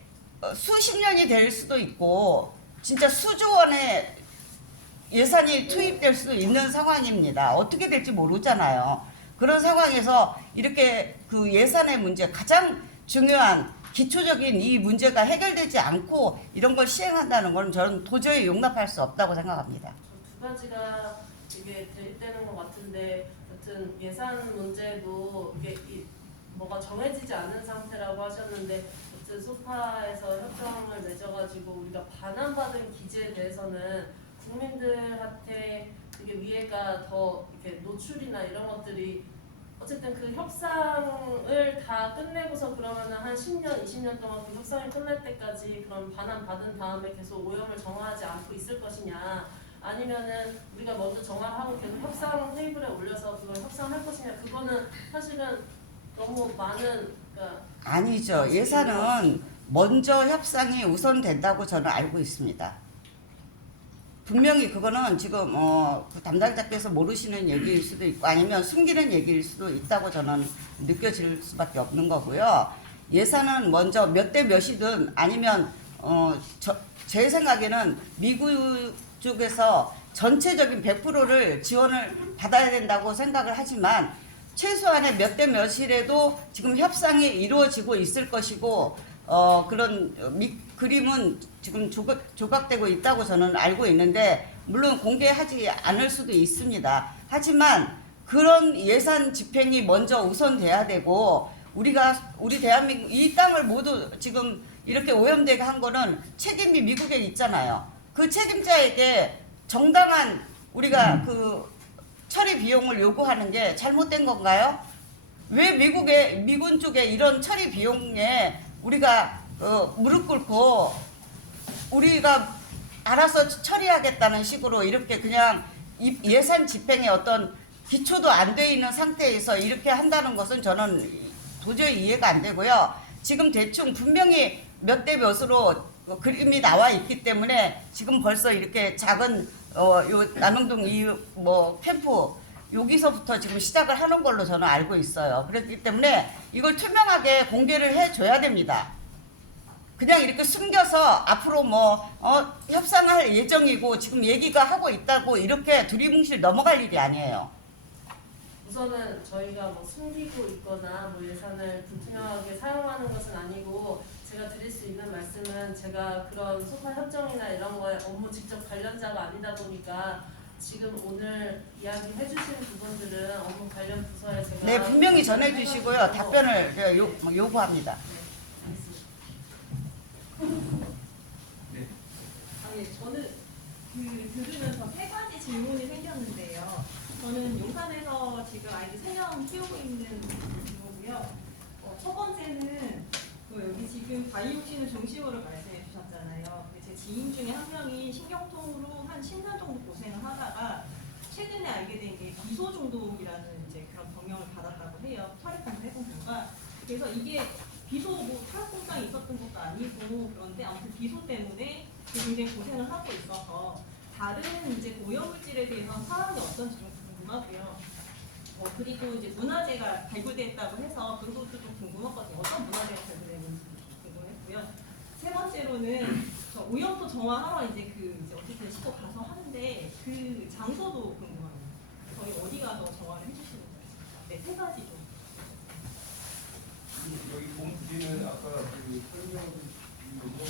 수십 년이 될 수도 있고 진짜 수조 원의 예산이 투입될 수도 있는 상황입니다. 어떻게 될지 모르잖아요. 그런 상황에서 이렇게 그 예산의 문제, 가장 중요한 기초적인 이 문제가 해결되지 않고 이런 걸 시행한다는 건 저는 도저히 용납할 수 없다고 생각합니다. 두 가지가 이게 대립되는 것 같은데, 여튼 예산 문제도 이게 뭐가 정해지지 않은 상태라고 하셨는데, 여튼 소파에서 협정을 맺어가지고 우리가 반환받은 기지에 대해서는 국민들한테 그게 위해가 더 이렇게 노출이나 이런 것들이 어쨌든 그 협상을 다 끝내고서 그러면은 한 10년, 20년 동안 그 협상이 끝날 때까지 그런 반환 받은 다음에 계속 오염을 정화하지 않고 있을 것이냐, 아니면은 우리가 먼저 정화를 하고 계속 협상 테이블에 올려서 그걸 협상할 것이냐, 그거는 사실은 너무 많은 그러니까 아니죠. 예산은 먼저 협상이 우선된다고 저는 알고 있습니다. 분명히 그거는 지금 그 담당자께서 모르시는 얘기일 수도 있고 아니면 숨기는 얘기일 수도 있다고 저는 느껴질 수밖에 없는 거고요. 예산은 먼저 몇 대 몇이든 아니면 제 생각에는 미국 쪽에서 전체적인 100%를 지원을 받아야 된다고 생각을 하지만 최소한의 몇 대 몇이라도 지금 협상이 이루어지고 있을 것이고 그런 그림은 지금 조각되고 있다고 저는 알고 있는데 물론 공개하지 않을 수도 있습니다. 하지만 그런 예산 집행이 먼저 우선돼야 되고 우리 대한민국 이 땅을 모두 지금 이렇게 오염되게 한 거는 책임이 미국에 있잖아요. 그 책임자에게 정당한 우리가 그 처리 비용을 요구하는 게 잘못된 건가요? 왜 미군 쪽에 이런 처리 비용에 우리가 무릎 꿇고 우리가 알아서 처리하겠다는 식으로 이렇게 그냥 예산 집행에 어떤 기초도 안 돼 있는 상태에서 이렇게 한다는 것은 저는 도저히 이해가 안 되고요. 지금 대충 분명히 몇 대 몇으로 그림이 나와 있기 때문에 지금 벌써 이렇게 작은 요 남영동 이 뭐 캠프 여기서부터 지금 시작을 하는 걸로 저는 알고 있어요. 그렇기 때문에 이걸 투명하게 공개를 해줘야 됩니다. 그냥 이렇게 숨겨서 앞으로 협상할 예정이고 지금 얘기가 하고 있다고 이렇게 두리뭉실 넘어갈 일이 아니에요. 우선은 저희가 뭐 숨기고 있거나 뭐 예산을 불투명하게 사용하는 것은 아니고, 제가 드릴 수 있는 말씀은 제가 그런 소파 협정이나 이런 거에 업무 직접 관련자가 아니다 보니까 지금 오늘 이야기 해주신 부분들은 업무 관련 부서에 제가 네, 분명히 전해주시고요. 답변을 요구합니다. 네. 아니, 저는 들으면서 세 가지 질문이 생겼는데요. 저는 용산에서 지금 아이들 3명 키우고 있는 거고요. 첫 번째는 여기 지금 바이오신을 중심으로 말씀해 주셨잖아요. 제 지인 중에 한 명이 신경통으로 한 10년 정도 고생을 하다가 최근에 알게 된 게 비소 중독이라는 이제 그런 병명을 받았다고 해요. 혈액検해본 결과. 그래서 이게 비소 혈액공장이 있었던 것도 아니고 그런데 아무튼 비소 때문에 굉장히 고생을 하고 있어서 다른 이제 오염물질에 대해서 상황이 어떤지 좀 궁금하고요. 그리고 이제 문화재가 발굴됐다고 해서 그것도 좀 궁금했거든요. 어떤 문화재가 발굴됐는지 궁금했고요. 세 번째로는 오염도 정화하러 이제 어쨌든 시도 가서 하는데 그 장소도 궁금합니다. 저희 어디 가서 정화를 해주시는 거예요? 네, 세 가지 좀. 여기 본 부지는 아까 그 설명드린 거고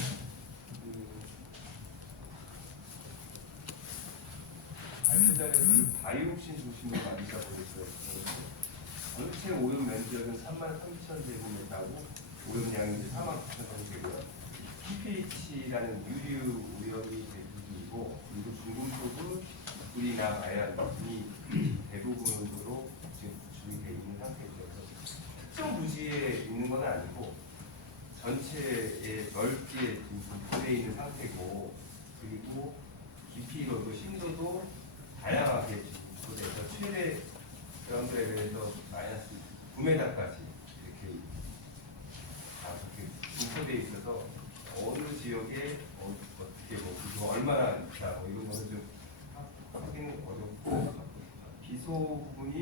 발표자의 그 다이옥신 중심으로 만들다 보니까 전체 오염 면적은 33,000제곱미터고 오염량이 49,000제곱미터고요. PPH라는 유류 오염이 대부분이고, 그리고 중금속은 물이나 마약이 대부분으로 지금 구축이 되어 있는 상태이죠. 특정 부지에 있는 건 아니고 전체에 넓게 지금 분포되어 있는 상태고, 그리고 깊이로도 심도도 다양하게 지금 분포돼서 최대 그라운드 레벨에서 마이너스 9m까지 이렇게 다 그렇게 분포되어 있어서 어느 지역에 어떻게 뭐 얼마나 있다 뭐 이런 거는 좀 확인은 어렵고, 비소 부분이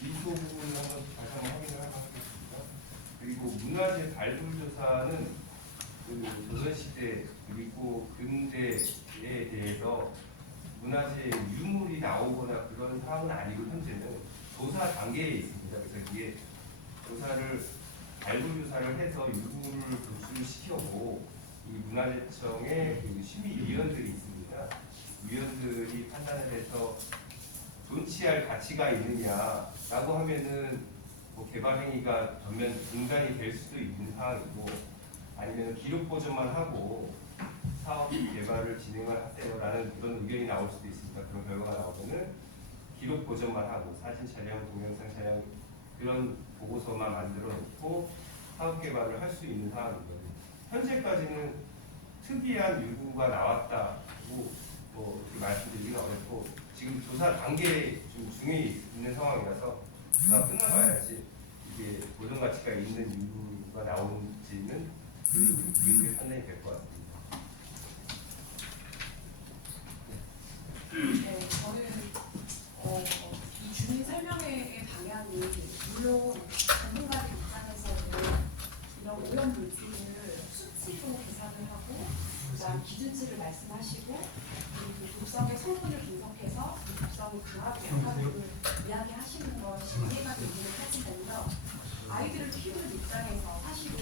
비소 부분을 한번 다시 한번 확인을 하겠습니다. 그리고 문화재 발굴 조사는 그 조선시대 그리고 근대에 대해서 문화재 유물이 나오거나 그런 상황은 아니고, 현재는 조사 단계에 있습니다. 그래서 이게 조사를 발굴 조사를 해서 유물을 도출시켜고, 이 문화재청의 그 심의위원들이 있습니다. 위원들이 판단을 해서 존치할 가치가 있느냐라고 하면은 뭐 개발 행위가 전면 중단이 될 수도 있는 상황이고, 아니면 기록 보존만 하고 사업 개발을 진행을 하세요라는 그런 의견이 나올 수도 있습니다. 그런 결과가 나오면은 기록 보존만 하고 사진 촬영, 동영상 촬영 그런 보고서만 만들어 놓고 사업 개발을 할 수 있는 상황이거든요. 현재까지는 특이한 유구가 나왔다고 뭐 이렇게 말씀드리기는 어렵고, 지금 조사 단계에 좀 중에 있는 상황이라서 조사 끝나봐야지 이게 보존 가치가 있는 유구가 나오는지는 그 이후에 판단이 될 것 같습니다. 네, 저는 이 주민 설명회의 방향이 물론 전문가들 입장에서는 이런 오염 물질을 수치로 계산을 하고, 그다음 기준치를 말씀하시고, 그리고 독성의 성분을 분석해서 그 독성을 강하게 약하게 이야기하시는 것이 이해가 되기는 하지만요, 아이들을 키우는 입장에서 사실은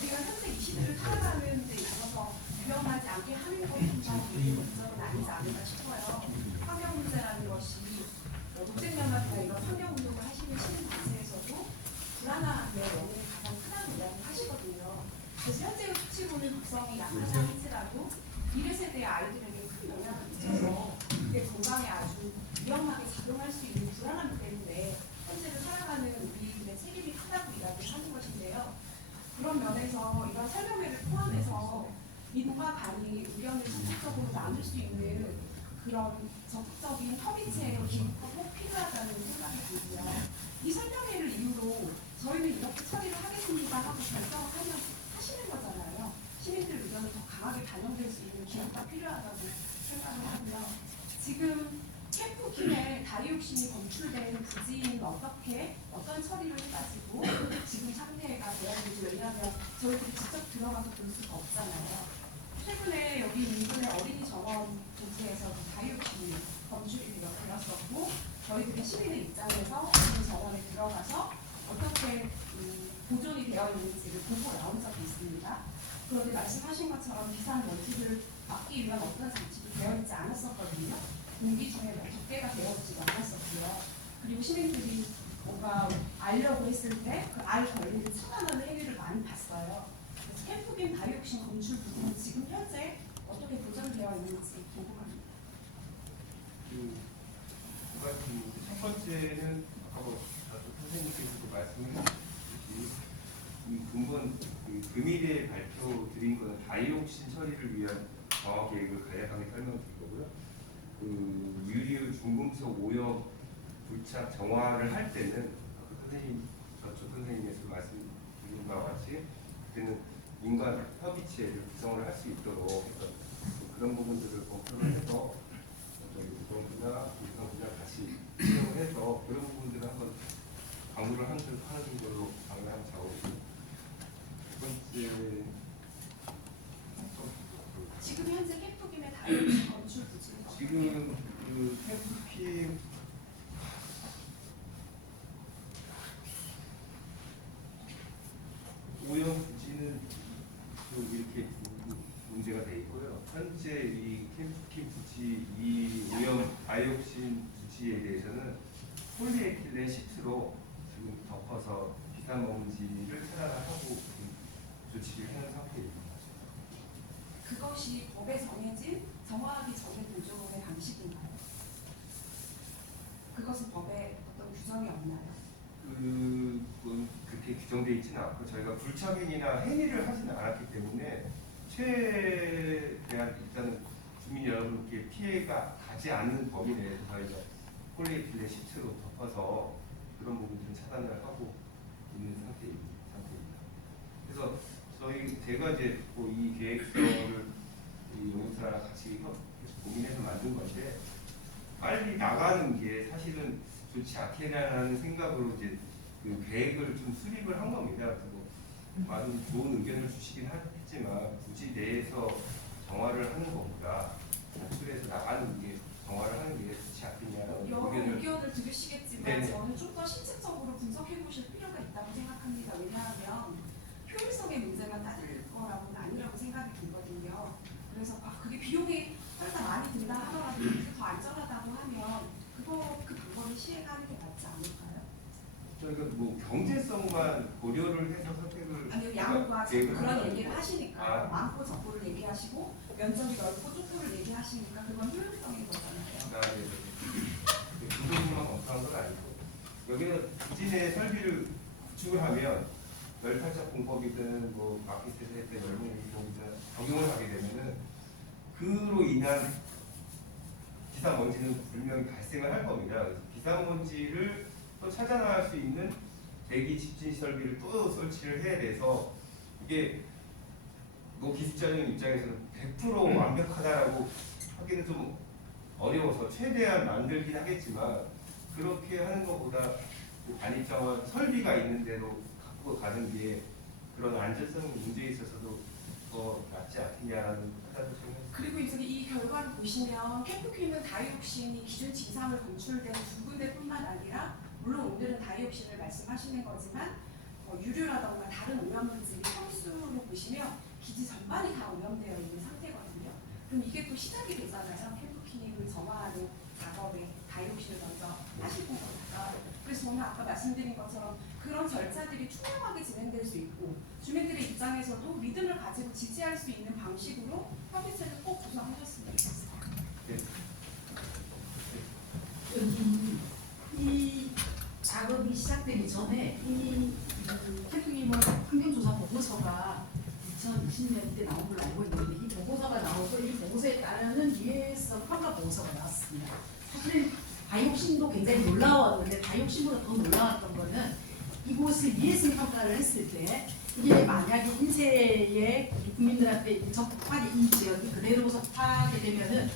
우리가 현재 이 시대를 살아가는 데 있어서 위험하지 않게 하는 것뿐만 우리의 목적은 아니지 않을까 싶어요. 환경 문제라는 것이 녹색연합이나 이런 환경운동을 하시는 시민 단체에서도 불안함의 원인이 가장 크다고 이야기를 하시거든요. 그래서 현재의 수치로는 독성이 약하지 할지라도 미래 세대의 아이들에게 큰 영향을 미쳐서 그게 건강에 아주 위험하게 작용할 수 있는 불안함 때문에 현재를 살아가는 우리들의 책임이 크다고 이야기를 하는 것인데요. 그런 면에서 이런 설명회를 포함해서 민과 간이 의견을 적극적으로 나눌 수 있는 그런 적극적인 협의체의 기구가 꼭 필요하다는 생각이 들고요. 이 설명회를 이유로 저희는 이렇게 처리를 하겠습니다 하고 결정을 하시는 거잖아요. 시민들 의견을 더 강하게 반영될 수 있는 기구가 필요하다고 생각을 하고요. 지금 캠프김에 다이옥신이 검출된 부지는 어떤 처리를 해가지고 지금 상태가 되었는지, 왜냐하면 저희들이 직접 들어가서 볼 수가 없잖아요. 최근에 여기 인근의 어린이 정원 부지에서 다이옥신이 검출이 되었었고, 저희들이 시민의 입장에서 어린이 정원에 들어가서 어떻게 보존이 되어 있는지를 보고 나온 적이 있습니다. 그런데 말씀하신 것처럼 비상 먼지를 막기 위한 어떤 장치도 되어 있지 않았었거든요. 공기 중에 뭐 적개가 되어있지도 않았었고요. 그리고 시민들이 뭔가 알려고 했을 때 그 알 권리를 차단하는 행위를 많이 봤어요. 그래서 캠프빔 다이옥신 검출 부분은 지금 현재 어떻게 보존되어 있는지 궁금합니다. 첫 번째는 선생님께서도 말씀해 주셨듯이 이 근본 금일에 발표 드린 거는 다이옥신 처리를 위한 정화 계획을 간략하게 설명드릴 거고요. 그 유류 중금속 오염 불착 정화를 할 때는 저쪽 선생님께서 말씀드린 바와 같이 그때는 민간 협의체를 구성을 할 수 있도록 해서 그런 부분들을 검토를 해서 저희 구성부나 구성부나 같이 수용을 해서 그런 부분들을 한번 강구를 하는 걸로 방을 한번 잡아보고, 두 번째 지금 현재 캠프김의 다이옥신 검출 부지는 지금 그 캠프킴 미세먼지를 차단하고 조치를 하는 상태입니다. 그것이 법에 정해진 정화하기 전에 보존의 방식인가요? 그것은 법에 어떤 규정이 없나요? 그건 그렇게 규정되어 있지는 않고 저희가 불착행이나 행위를 하지는 않았기 때문에 최대한 일단은 주민 여러분께 피해가 가지 않는 범위 내에서 저희가 폴리에틸렌 시트로 덮어서 그런 부분들은 차단을 하고 있는 상태입니다. 그래서 제가 이제 이 계획서를 이 용역사랑 같이 계속 고민해서 만든 건데 빨리 나가는 게 사실은 좋지 않겠냐는 생각으로 이제 그 계획을 좀 수립을 한 겁니다. 그리고 많은 좋은 의견을 주시긴 했지만 굳이 내에서 정화를 하는 것보다 단출해서 나가는 게 정화를 하는 게 좋지 않겠냐는 여러 의견을 의견을 들으시겠지만 네네. 저는 좀 더 신체적으로 분석해 보실 필요가 있다고 생각합니다. 왜냐하면 효율성의 문제만 따질 거라고는 아니라고 생각이 들거든요. 그래서 그게 비용이 설사 많이 든다 하더라도 더 안전하다고 하면 그 방법을 시행하는 게 낫지 않을까요? 저희가 뭐 경제성만 고려를 해서 선택을 아니요, 양과 계획을 그런 하는 얘기를 거고. 하시니까 많고 적고를 얘기하시고 면적이 넓고 좁고를 얘기하시니까 그건 효율성인 거잖아요. 중도금만 검토한 건 아니고 여기는 부진의 설비를 구축을 하면 열탈착 공법이든 뭐 마켓에서 했던 열공공법이든 적용을 하게 되면은 그로 인한 기상먼지는 분명히 발생을 할 겁니다. 그래서 기상먼지를 또 차단할 수 있는 대기 집진 설비를 또 설치를 해야 돼서 이게 뭐 기술자적인 입장에서는 100% 완벽하다라고 하기는 좀 어려워서 최대한 만들긴 하겠지만 그렇게 하는 것보다 안입장원 설비가 있는데도 갖고 가는 게 그런 안전성 문제에 있어서도 더 낫지 않겠냐라는 판단을 좀 했습니다. 그리고 이 결과를 보시면 캠프큐는 다이옥신이 기준치 이상을 검출된 두 군데뿐만 아니라 물론 오늘은 다이옥신을 말씀하시는 거지만 유류라던가 다른 오염물질이 평수로 보시면 기지 전반이 다 오염되어 있는 상태거든요. 그럼 이게 또 시작이 되잖아요. 캠프큐를 정화하는 작업에 다이옥신을 먼저 하실 거니까. 그래서 저는 아까 말씀드린 것처럼 그런 절차들이 투명하게 진행될 수 있고 주민들의 입장에서도 믿음을 가지고 지지할 수 있는 방식으로 협의체를 꼭 구성하셨으면 좋겠어요. 이 작업이 시작되기 전에 이 캠프기물 환경조사 보고서가 2020년 때 나온 걸로 알고 있는데 이 보고서가 나오고 이 보고서에 따르는 유해성 평가 보고서가 나왔습니다. 사실 다이옥신도 굉장히 놀라웠는데 다이옥신보다 더 놀라웠던 거는 이곳을 유해성 평가를 했을 때 이게 만약에 인체에 국민들한테 접하게 이 지역이 그대로 접하게 되면은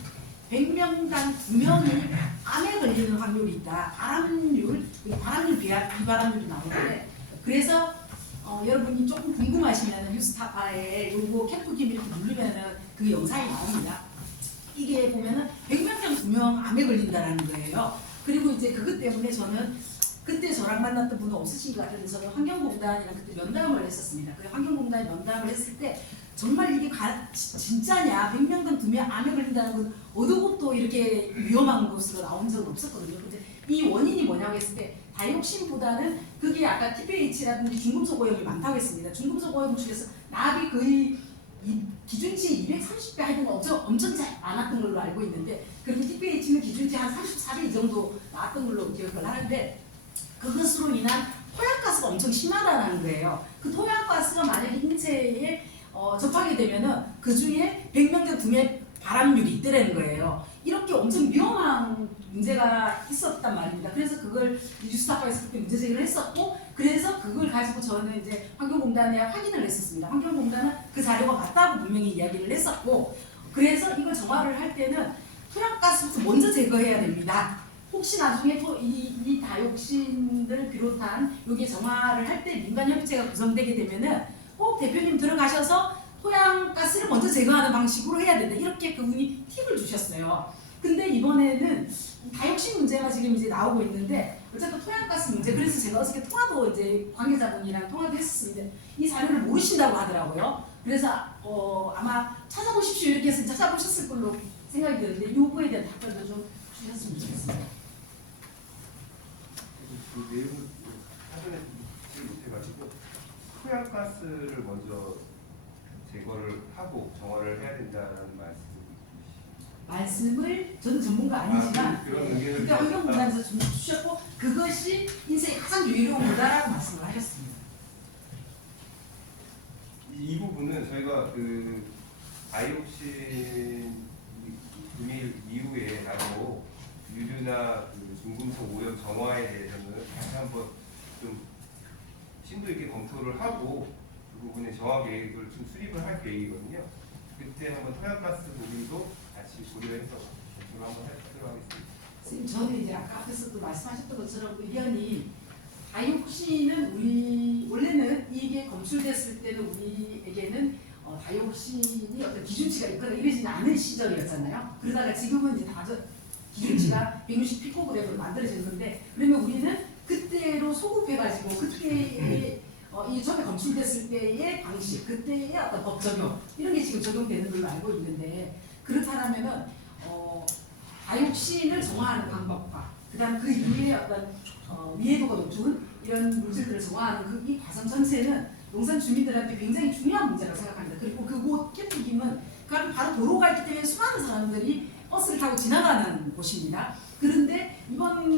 100명당 2명이 암에 걸리는 확률이 있다. 바람률 비바람률이 나오는데 그래서 여러분이 조금 궁금하시면 뉴스타파에 요거 캠프기밀 이렇게 누르면은 그 영상이 나옵니다. 이게 보면은 100명당 2명 암에 걸린다라는 거예요. 그리고 이제 그것 때문에 저는 그때 저랑 만났던 분은 없으신 것 같은데 저는 환경공단이랑 그때 면담을 했었습니다. 그 환경공단 면담을 했을 때 정말 이게 진짜냐 100명당 2명 암에 걸린다는 건 어느 곳도 이렇게 위험한 것으로 나온 적은 없었거든요. 근데 이 원인이 뭐냐고 했을 때 다이옥신보다는 그게 아까 TPH라든지 중금속 오염이 많다고 했습니다. 중금속 오염 중에서 납이 거의 기준치 230배 하여튼 엄청 잘 나왔던 걸로 알고 있는데 그리고 TPH는 기준치 한 34배 이 정도 나왔던 걸로 기억을 하는데 그것으로 인한 토양가스가 엄청 심하다는 거예요. 그 토양가스가 만약에 인체에 접하게 되면은 그 중에 100명당 2명 발암률이 있더라는 거예요. 이렇게 엄청 위험한 문제가 있었단 말입니다. 그래서 그걸 뉴스타파에서 그렇게 문제 제기를 했었고, 그래서 그걸 가지고 저는 이제 환경공단에 확인을 했었습니다. 환경공단은 그 자료가 맞다고 분명히 이야기를 했었고, 그래서 이걸 정화를 할 때는 토양가스부터 먼저 제거해야 됩니다. 혹시 나중에 또 이 다이옥신을 비롯한 여기 정화를 할 때 민간협의체가 구성되게 되면은 꼭 대표님 들어가셔서 토양가스를 먼저 제거하는 방식으로 해야 된다. 이렇게 그분이 팁을 주셨어요. 근데 이번에는 다이옥신 문제가 지금 이제 나오고 있는데 어쨌든 토양가스 문제, 그래서 제가 어저께 통화도 이제 관계자분이랑 통화도 했었는데 이 자료를 모르신다고 하더라고요. 그래서 아마 찾아보십시오 이렇게 해서 찾아보셨을 걸로 생각이 드는데 이 부분에 대한 답변도 좀 주셨으면 좋겠습니다. 그 내용을 사전에 묻지 못해가지고 토양가스를 먼저 제거를 하고 정화를 해야 된다는 말씀을 저는 전문가 아니지만 그런 의견을 그때 환경분야에서 좀 주셨고 그것이 인생의 가장 유의로운 거다라고 말씀을 하셨습니다. 이 부분은 저희가 그 다이옥신 분일 이후에 나도 유류나 그 중금속 오염 정화에 대해서는 다시 한번 좀 심도 있게 검토를 하고 그 부분의 정화 계획을 좀 수립을 할 계획이거든요. 그때 한번 토양가스 부분도 같이 고려해서 검토를 한번 하도록 하겠습니다. 선생님, 저는 이제 아까 앞에서도 말씀하셨던 것처럼 의견이 다이옥신은 우리 원래는 이게 검출됐을 때는 우리에게는 다이옥신이 어떤 기준치가 있거나 이러지는 않은 시절이었잖아요. 그러다가 지금은 이제 다 기준치가 160피코그램으로 만들어졌는데 그러면 우리는 그때로 소급해가지고 그때의 이 처음에 검출됐을 때의 방식, 그때의 어떤 법 적용 이런 게 지금 적용되는 걸로 알고 있는데 그렇다면은 다이옥신을 정화하는 방법과 그다음 그 이후에 어떤 위해도가 높은 이런 물질들을 정화하는 이 과정 전체는 용산 주민들한테 굉장히 중요한 문제라고 생각합니다. 그리고 그곳 캠핑김은 그 앞에 바로 도로가 있기 때문에 수많은 사람들이 버스를 타고 지나가는 곳입니다. 그런데 이번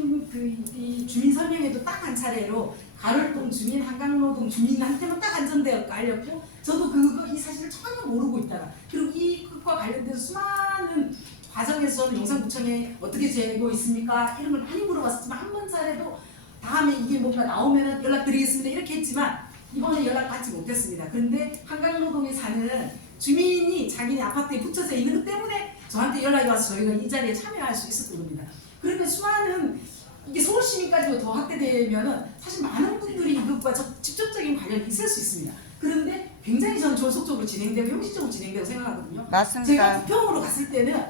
이 주민 설명회도 딱 한 차례로 가rol동 주민, 한강로동 주민한테만 딱 안전되어 깔렸고 저도 이 사실을 전혀 모르고 있다가 그리고 이것과 관련돼서 수많은 과정에서 용산구청에 어떻게 재고 있습니까? 이런 걸 많이 물어봤었지만 한 번 차례도 다음에 이게 뭔가 나오면 연락드리겠습니다 이렇게 했지만 이번에 연락 받지 못했습니다. 그런데 한강로동에 사는 주민이 자기네 아파트에 붙여져 있는 것 때문에 저한테 연락이 와서 저희가 이 자리에 참여할 수 있었던 겁니다. 그러면 수많은 이게 서울시민까지도 더 확대되면은 사실 많은 분들이 이것과 직접적인 관련이 있을 수 있습니다. 그런데 굉장히 저는 졸속적으로 진행되고 형식적으로 진행되고 생각하거든요. 맞습니다. 제가 부평으로 갔을 때는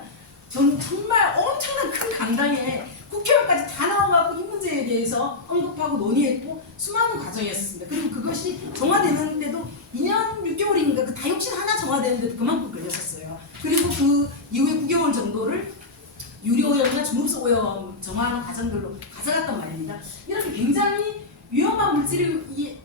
저는 정말 엄청난 큰 강당에 국회의원까지 다 나와가지고 이 문제에 대해서 언급하고 논의했고 수많은 과정이었습니다. 그리고 그것이 정화되는데도 2년 6개월인가 그 다육신 하나 정화되는데도 그만큼 걸렸었어요. 그리고 그 이후에 9개월 정도를 유료오염이나 중금속 오염 정화하는 과정들로 가져갔단 말입니다. 이렇게 굉장히 위험한 물질이 이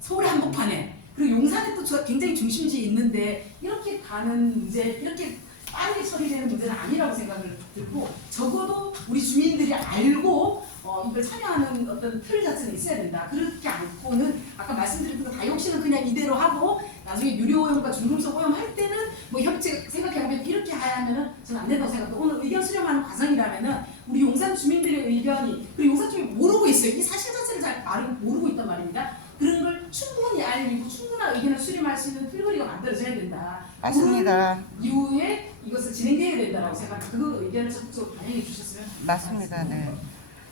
서울의 한복판에 그리고 용산에 또 굉장히 중심지에 있는데 이렇게 가는 문제, 이렇게 빠르게 처리되는 문제는 아니라고 생각을 들고 적어도 우리 주민들이 알고 이걸 참여하는 어떤 틀 자체는 있어야 된다. 그렇게 않고는 아까 말씀드린 그 다이옥신은 그냥 이대로 하고 나중에 유료오염과 중금속 오염 할 때는 뭐 협치 생각해보면 이렇게 하면은 저는 안 된다고 생각해요. 오늘 의견 수렴하는 과정이라면은 우리 용산 주민들의 의견이 그리고 용산 주민이 모르고 있어요. 이 사실 자체를 잘 모르고 있단 말입니다. 그런 걸 충분히 알리고 충분한 의견을 수렴할 수 있는 틀거리가 만들어져야 된다. 맞습니다. 이후에 이것을 진행돼야 된다고 생각합니다. 그 의견을 적극적으로 반영해 주셨으면 맞습니다. 네.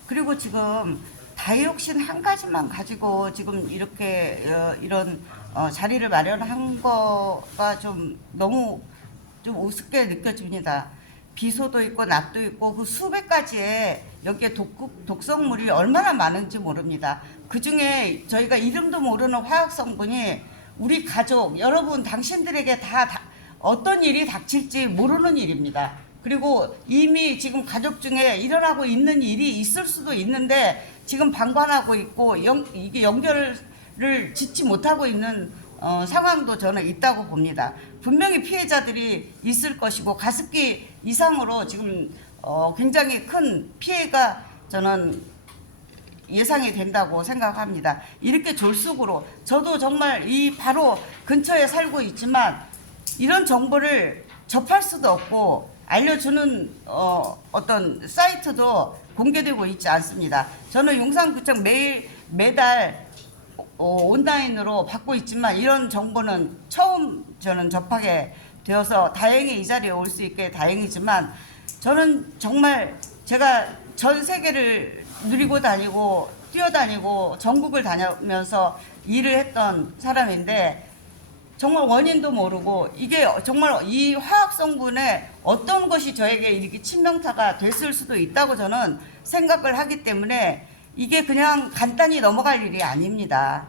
그리고 지금 다이옥신 한 가지만 가지고 지금 이렇게 이런 자리를 마련한 거가 좀 너무 좀 우습게 느껴집니다. 비소도 있고 납도 있고 그 수백 가지의 여기에 독성물이 얼마나 많은지 모릅니다. 그 중에 저희가 이름도 모르는 화학 성분이 우리 가족, 여러분 당신들에게 다 어떤 일이 닥칠지 모르는 일입니다. 그리고 이미 지금 가족 중에 일어나고 있는 일이 있을 수도 있는데 지금 방관하고 있고 이게 연결을 짓지 못하고 있는 상황도 저는 있다고 봅니다. 분명히 피해자들이 있을 것이고 가습기 이상으로 지금 굉장히 큰 피해가 저는 예상이 된다고 생각합니다. 이렇게 졸속으로 저도 정말 이 바로 근처에 살고 있지만 이런 정보를 접할 수도 없고 알려주는 어떤 사이트도 공개되고 있지 않습니다. 저는 용산구청 매달 온라인으로 받고 있지만 이런 정보는 처음 저는 접하게 되어서 다행히 이 자리에 올 수 있게 다행이지만 저는 정말 제가 전 세계를 누리고 다니고 뛰어다니고 전국을 다니면서 일을 했던 사람인데 정말 원인도 모르고 이게 정말 이 화학 성분에 어떤 것이 저에게 이렇게 치명타가 됐을 수도 있다고 저는 생각을 하기 때문에 이게 그냥 간단히 넘어갈 일이 아닙니다.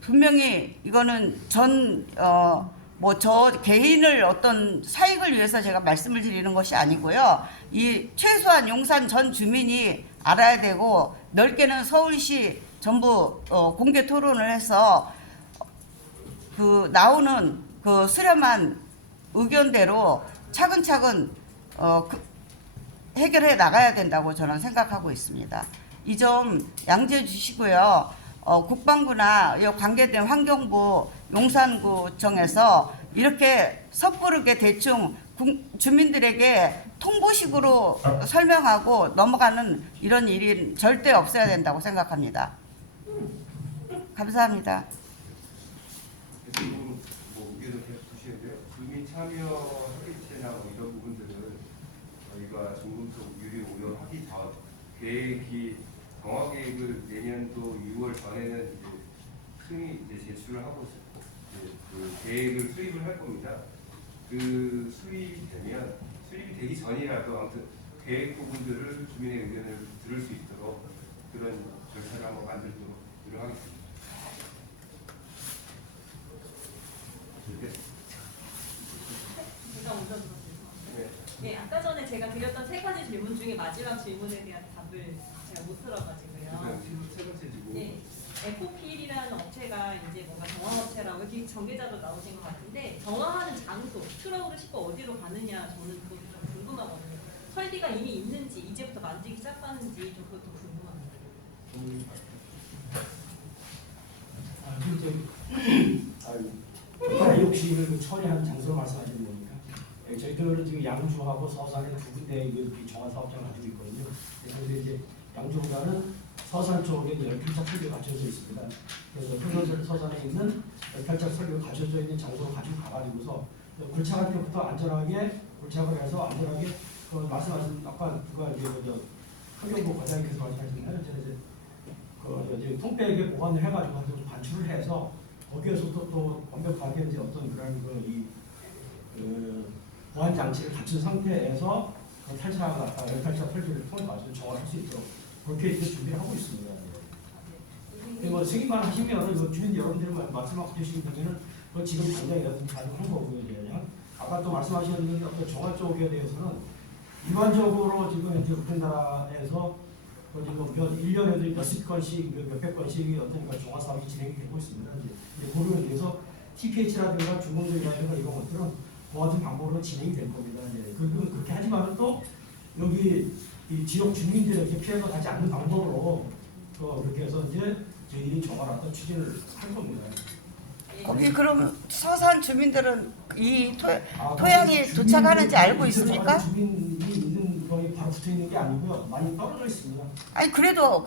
분명히 이거는 저 개인을 어떤 사익을 위해서 제가 말씀을 드리는 것이 아니고요. 이 최소한 용산 전 주민이 알아야 되고 넓게는 서울시 전부 공개 토론을 해서 그 나오는 그 수렴한 의견대로 차근차근 해결해 나가야 된다고 저는 생각하고 있습니다. 이 점 양지해 주시고요. 국방부나 관계된 환경부, 용산구청에서 이렇게 섣부르게 대충 주민들에게 통보식으로 설명하고 넘어가는 이런 일이 절대 없어야 된다고 생각합니다. 감사합니다. 지금 뭐 의견을 계속 주시는데요. 주민 참여 협의체나 뭐 이런 부분들은 저희가 중금속 유리 오염하기 전 정화 계획을 내년도 6월 전에는 이제 승인 이제 제출을 하고 있고 그 계획을 수립을 할 겁니다. 그 수립이 되기 전이라도 아무튼 계획 부분들을 주민의 의견을 들을 수 있도록 그런 절차를 한번 만들도록 노력하겠습니다. 제가 먼저 들었습니다. 네. 네, 아까 전에 제가 드렸던 세 가지 질문 중에 마지막 질문에 대한 답을 제가 못 들어가지고요. 세 번째 지금 네, 에코필이라는 업체가 이제 뭔가 정화업체라고 이렇게 전계자로 나오신 것 같은데 정화하는 장소, 트럭으로 싣고 어디로 가느냐 저는 그것도 좀 궁금하거든요. 설비가 이미 있는지 이제부터 만들기 시작하는지 좀 그것도 궁금합니다. 다이옥신을 그 처리하는 장소를 말씀하시는 거니까 저희들은 지금 양주하고 서산에 두 군데 정화 사업장을 가지고 있거든요. 그래서 이제 양주보다는 서산 쪽에 10필착 설비가 갖춰져 있습니다. 그래서 서산에 있는 10필착 설비가 갖춰져 있는 장소로 가지고 가가지고서 골차갈 때부터 안전하게 골차를 해서 안전하게 말씀하신 아까 누가 이제 환경부 과장님께서 말씀하셨나요? 이제 통백에 보관을 해가지고 반출을 해서 거기에서 또 완벽하게 이제 어떤 그런 보안 장치를 갖춘 상태에서 탈착 설비를 통해 가지고 정화할 수 있도록 그렇게 이제 준비를 하고 있습니다. 그리고 승인만 하시면 주민 여러분들 말씀하고 계신 경우에는 지금 당장이라든지 가능한 거고요. 그냥 아까 또 말씀하셨는데 어떤 정화 쪽에 대해서는 일반적으로 지금 현재 우리나라에서 지금 1년에도 몇십 건씩, 몇백 건씩 어떤 정화 사업이 진행이 되고 있습니다. 이제 그를 위해서 TPH라든가 중공정이라든가 이런 것들은 그와 같은 방법으로 진행이 될 겁니다. 그렇게 하지만은 또 여기 이 지역 주민들에게 피해가 가지 않는 방법으로 그렇게 해서 이제 저희들이 정화를 어떤 추진을 할 겁니다. 거기 그럼 서산 주민들은 이 토양이 도착하는지 알고 있습니까? 주민이 있는 거에 바로 붙어 있는 게 아니고요. 많이 떨어져 있습니다. 아니 그래도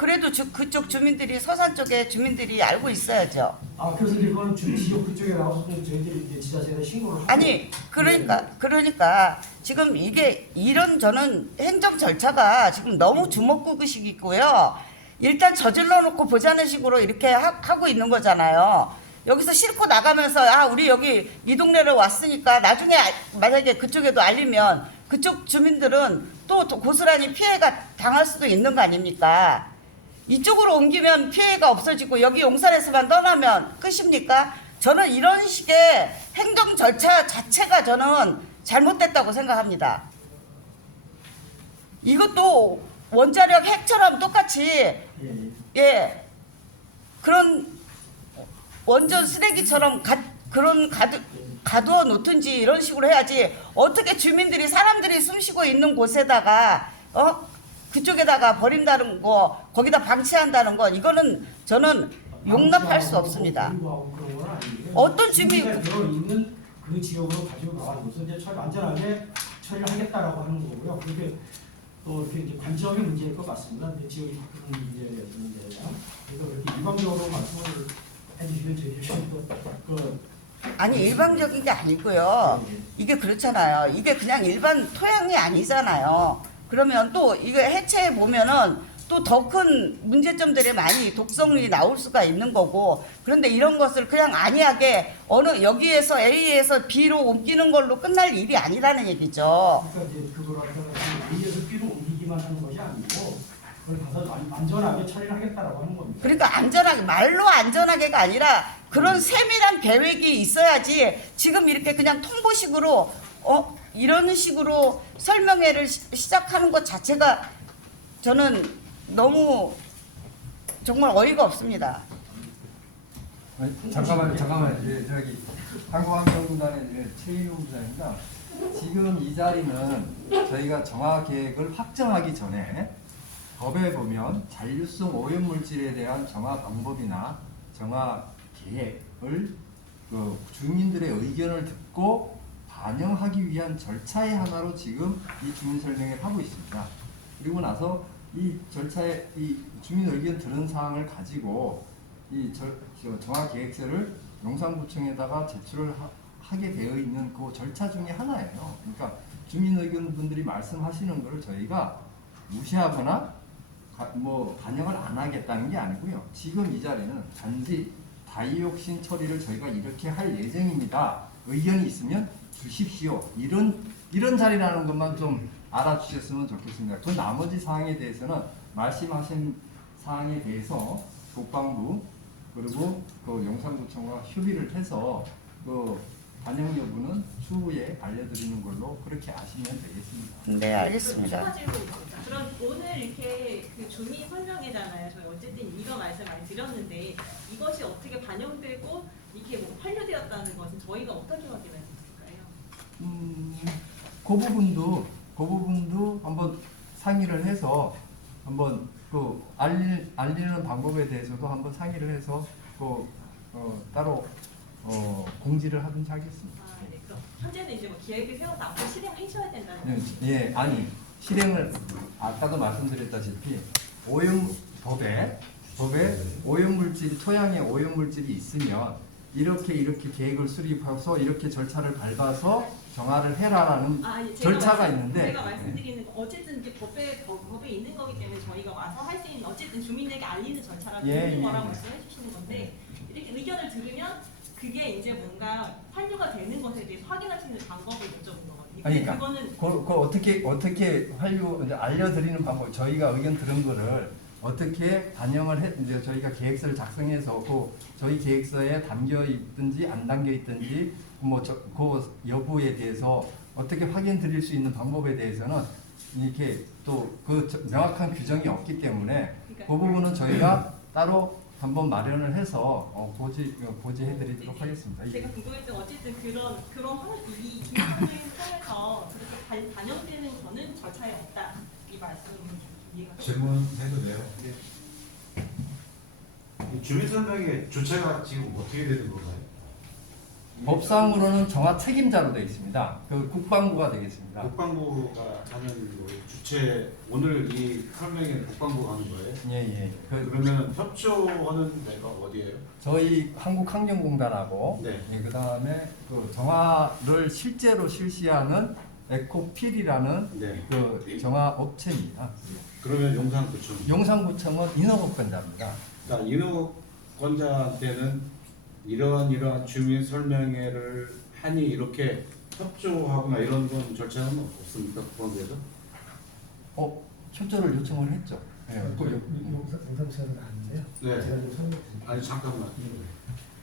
그쪽 주민들이 서산 쪽에 주민들이 알고 있어야죠. 그래서 이거는 지역 그쪽에 나와서 저희들이 이제 지자체에 신고를 하고. 아니 그러니까 지금 이게 이런 저는 행정 절차가 지금 너무 주먹구구식이고요. 일단 저질러 놓고 보자는 식으로 이렇게 하고 있는 거잖아요. 여기서 싣고 나가면서 우리 여기 이 동네로 왔으니까 나중에 만약에 그쪽에도 알리면 그쪽 주민들은 또 고스란히 피해가 당할 수도 있는 거 아닙니까? 이쪽으로 옮기면 피해가 없어지고 여기 용산에서만 떠나면 끝입니까? 저는 이런 식의 행정 절차 자체가 저는 잘못됐다고 생각합니다. 이것도 원자력 핵처럼 똑같이 그런 원전 쓰레기처럼 가두어 놓든지 이런 식으로 해야지 어떻게 주민들이 사람들이 숨쉬고 있는 곳에다가 그쪽에다가 버린다는 거 거기다 방치한다는 거 이거는 저는 용납할 수 없습니다. 어떤 주민 있는 그 지역으로 가지고 나와서 이제 안전하게 처리를 하겠다라고 하는 거고요. 그렇게 또 이렇게 이제 관점의 문제일 것 같습니다. 지역이 그런 문제였는데 그래서 이렇게 일방적으로 말씀을 해주시면 저희들이 아니 일방적인 게 아니고요. 이게 그렇잖아요. 이게 그냥 일반 토양이 아니잖아요. 그러면 또 이거 해체해 보면은 또 더 큰 문제점들이 많이 독성이 나올 수가 있는 거고 그런데 이런 것을 그냥 안이하게 여기에서 A에서 B로 옮기는 걸로 끝날 일이 아니라는 얘기죠. 그러니까 이제 그걸 갖다가 A에서 B로 옮기기만 하는 것이 아니고 그걸 가서 안전하게 처리를 하겠다라고 하는 겁니다. 그러니까 안전하게 말로 안전하게가 아니라 그런 세밀한 계획이 있어야지 지금 이렇게 그냥 통보식으로 이런 식으로 설명회를 시작하는 것 자체가 저는 너무 정말 어이가 없습니다. 잠깐만. 예, 저기 한국환경공단의 최인용 부장입니다. 지금 이 자리는 저희가 정화 계획을 확정하기 전에 법에 보면 잔류성 오염물질에 대한 정화 방법이나 정화 계획을 그 주민들의 의견을 듣고 반영하기 위한 절차의 하나로 지금 이 주민 설명회를 하고 있습니다. 그리고 나서 이 절차에 이 주민 의견 들은 사항을 가지고 이 정화 계획서를 농산구청에다가 제출을 하게 되어 있는 그 절차 중에 하나예요. 그러니까 주민 의견 분들이 말씀하시는 것을 저희가 무시하거나 반영을 안 하겠다는 게 아니고요. 지금 이 자리는 단지 다이옥신 처리를 저희가 이렇게 할 예정입니다. 의견이 있으면 주십시오. 이런 자리라는 것만 좀 알아주셨으면 좋겠습니다. 그 나머지 사항에 대해서는 말씀하신 사항에 대해서 국방부 그리고 그 용산구청과 협의를 해서 그 반영 여부는 추후에 알려드리는 걸로 그렇게 아시면 되겠습니다. 네, 알겠습니다. 추가 질문입니다. 그럼 오늘 이렇게 그 주민 설명회잖아요. 저희 어쨌든 이런 말씀 많이 드렸는데 이것이 어떻게 반영되고 이렇게 뭐 판료되었다는 것은 저희가 어떻게 확인할 수 있을까요? 그 부분도 한번 상의를 해서 한번 그 알리는 방법에 대해서도 한번 상의를 해서 따로 공지를 하든지 하겠습니다. 네. 그럼 현재는 이제 뭐 계획을 세워서 앞으로 실행하셔야 된다는 네, 거죠? 예, 아니 실행을 아까도 말씀드렸다시피 법에 오염물질 토양에 오염물질이 있으면 이렇게 계획을 수립해서 이렇게 절차를 밟아서 정화를 해라라는 예, 절차가 있는데 제가 말씀드리는 건 어쨌든 이게 법에 있는 거기 때문에 저희가 와서 할 수 있는 어쨌든 주민에게 알리는 절차라는 예, 거라고 예. 말씀해 주시는 건데 이렇게 의견을 들으면 그게 이제 뭔가 판료가 되는 것에 대해서 확인할 수 있는 방법을 여쭤본 거거든요. 아니, 근데 그러니까 그거는 어떻게 알려드리는 방법 저희가 의견 들은 거를 어떻게 반영을 이제 저희가 계획서를 작성해서 저희 계획서에 담겨 있든지 안 담겨 있든지 그 여부에 대해서 어떻게 확인 드릴 수 있는 방법에 대해서는 이렇게 또 그 명확한 규정이 없기 때문에 그러니까 그 부분은 저희가 따로 한번 마련을 해서 고지해드리도록 하겠습니다. 제가 궁금했던 어쨌든 이 기본적인 통해서 그렇게 반영되는 거는 절차에 없다 이 말씀을 이해가 질문해도 돼요? 이 주민 설명회 주체가 지금 어떻게 되는 건가요? 법상으로는 정화 책임자로 되어 있습니다. 그 국방부가 되겠습니다. 국방부가 하는 뭐 주체 오늘 이 설명회는 국방부가 하는 거예요? 예. 그러면 협조하는 데가 어디예요? 저희 한국환경공단하고 네. 그다음에 그 정화를 실제로 실시하는 에코필이라는 네. 그 정화 업체입니다. 그러면 용산구청. 용산구청은 인허가권자입니다. 자, 인허권자한테는 이러한 주민 설명회를 하니 이렇게 협조하거나 이런 건 절차는 없습니까? 국방부에서? 협조를 요청을 했죠. 예. 용산구청은 아닌데요. 네. 제가 좀 설명드릴게요. 아니 잠깐만.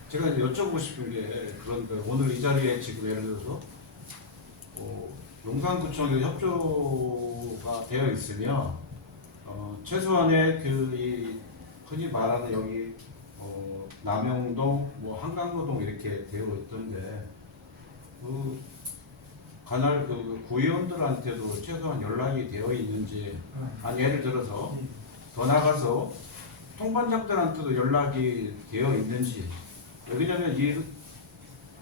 제가 이제 여쭤보고 싶은 게 그런데 오늘 이 자리에 지금 예를 들어서 용산구청에 협조가 되어 있으면 최소한의 이 흔히 말하는 여기 남영동, 한강로동 이렇게 되어 있던데 관할 구의원들한테도 최소한 연락이 되어 있는지 아니 예를 들어서 더 나가서 통반장들한테도 연락이 되어 있는지 왜냐하면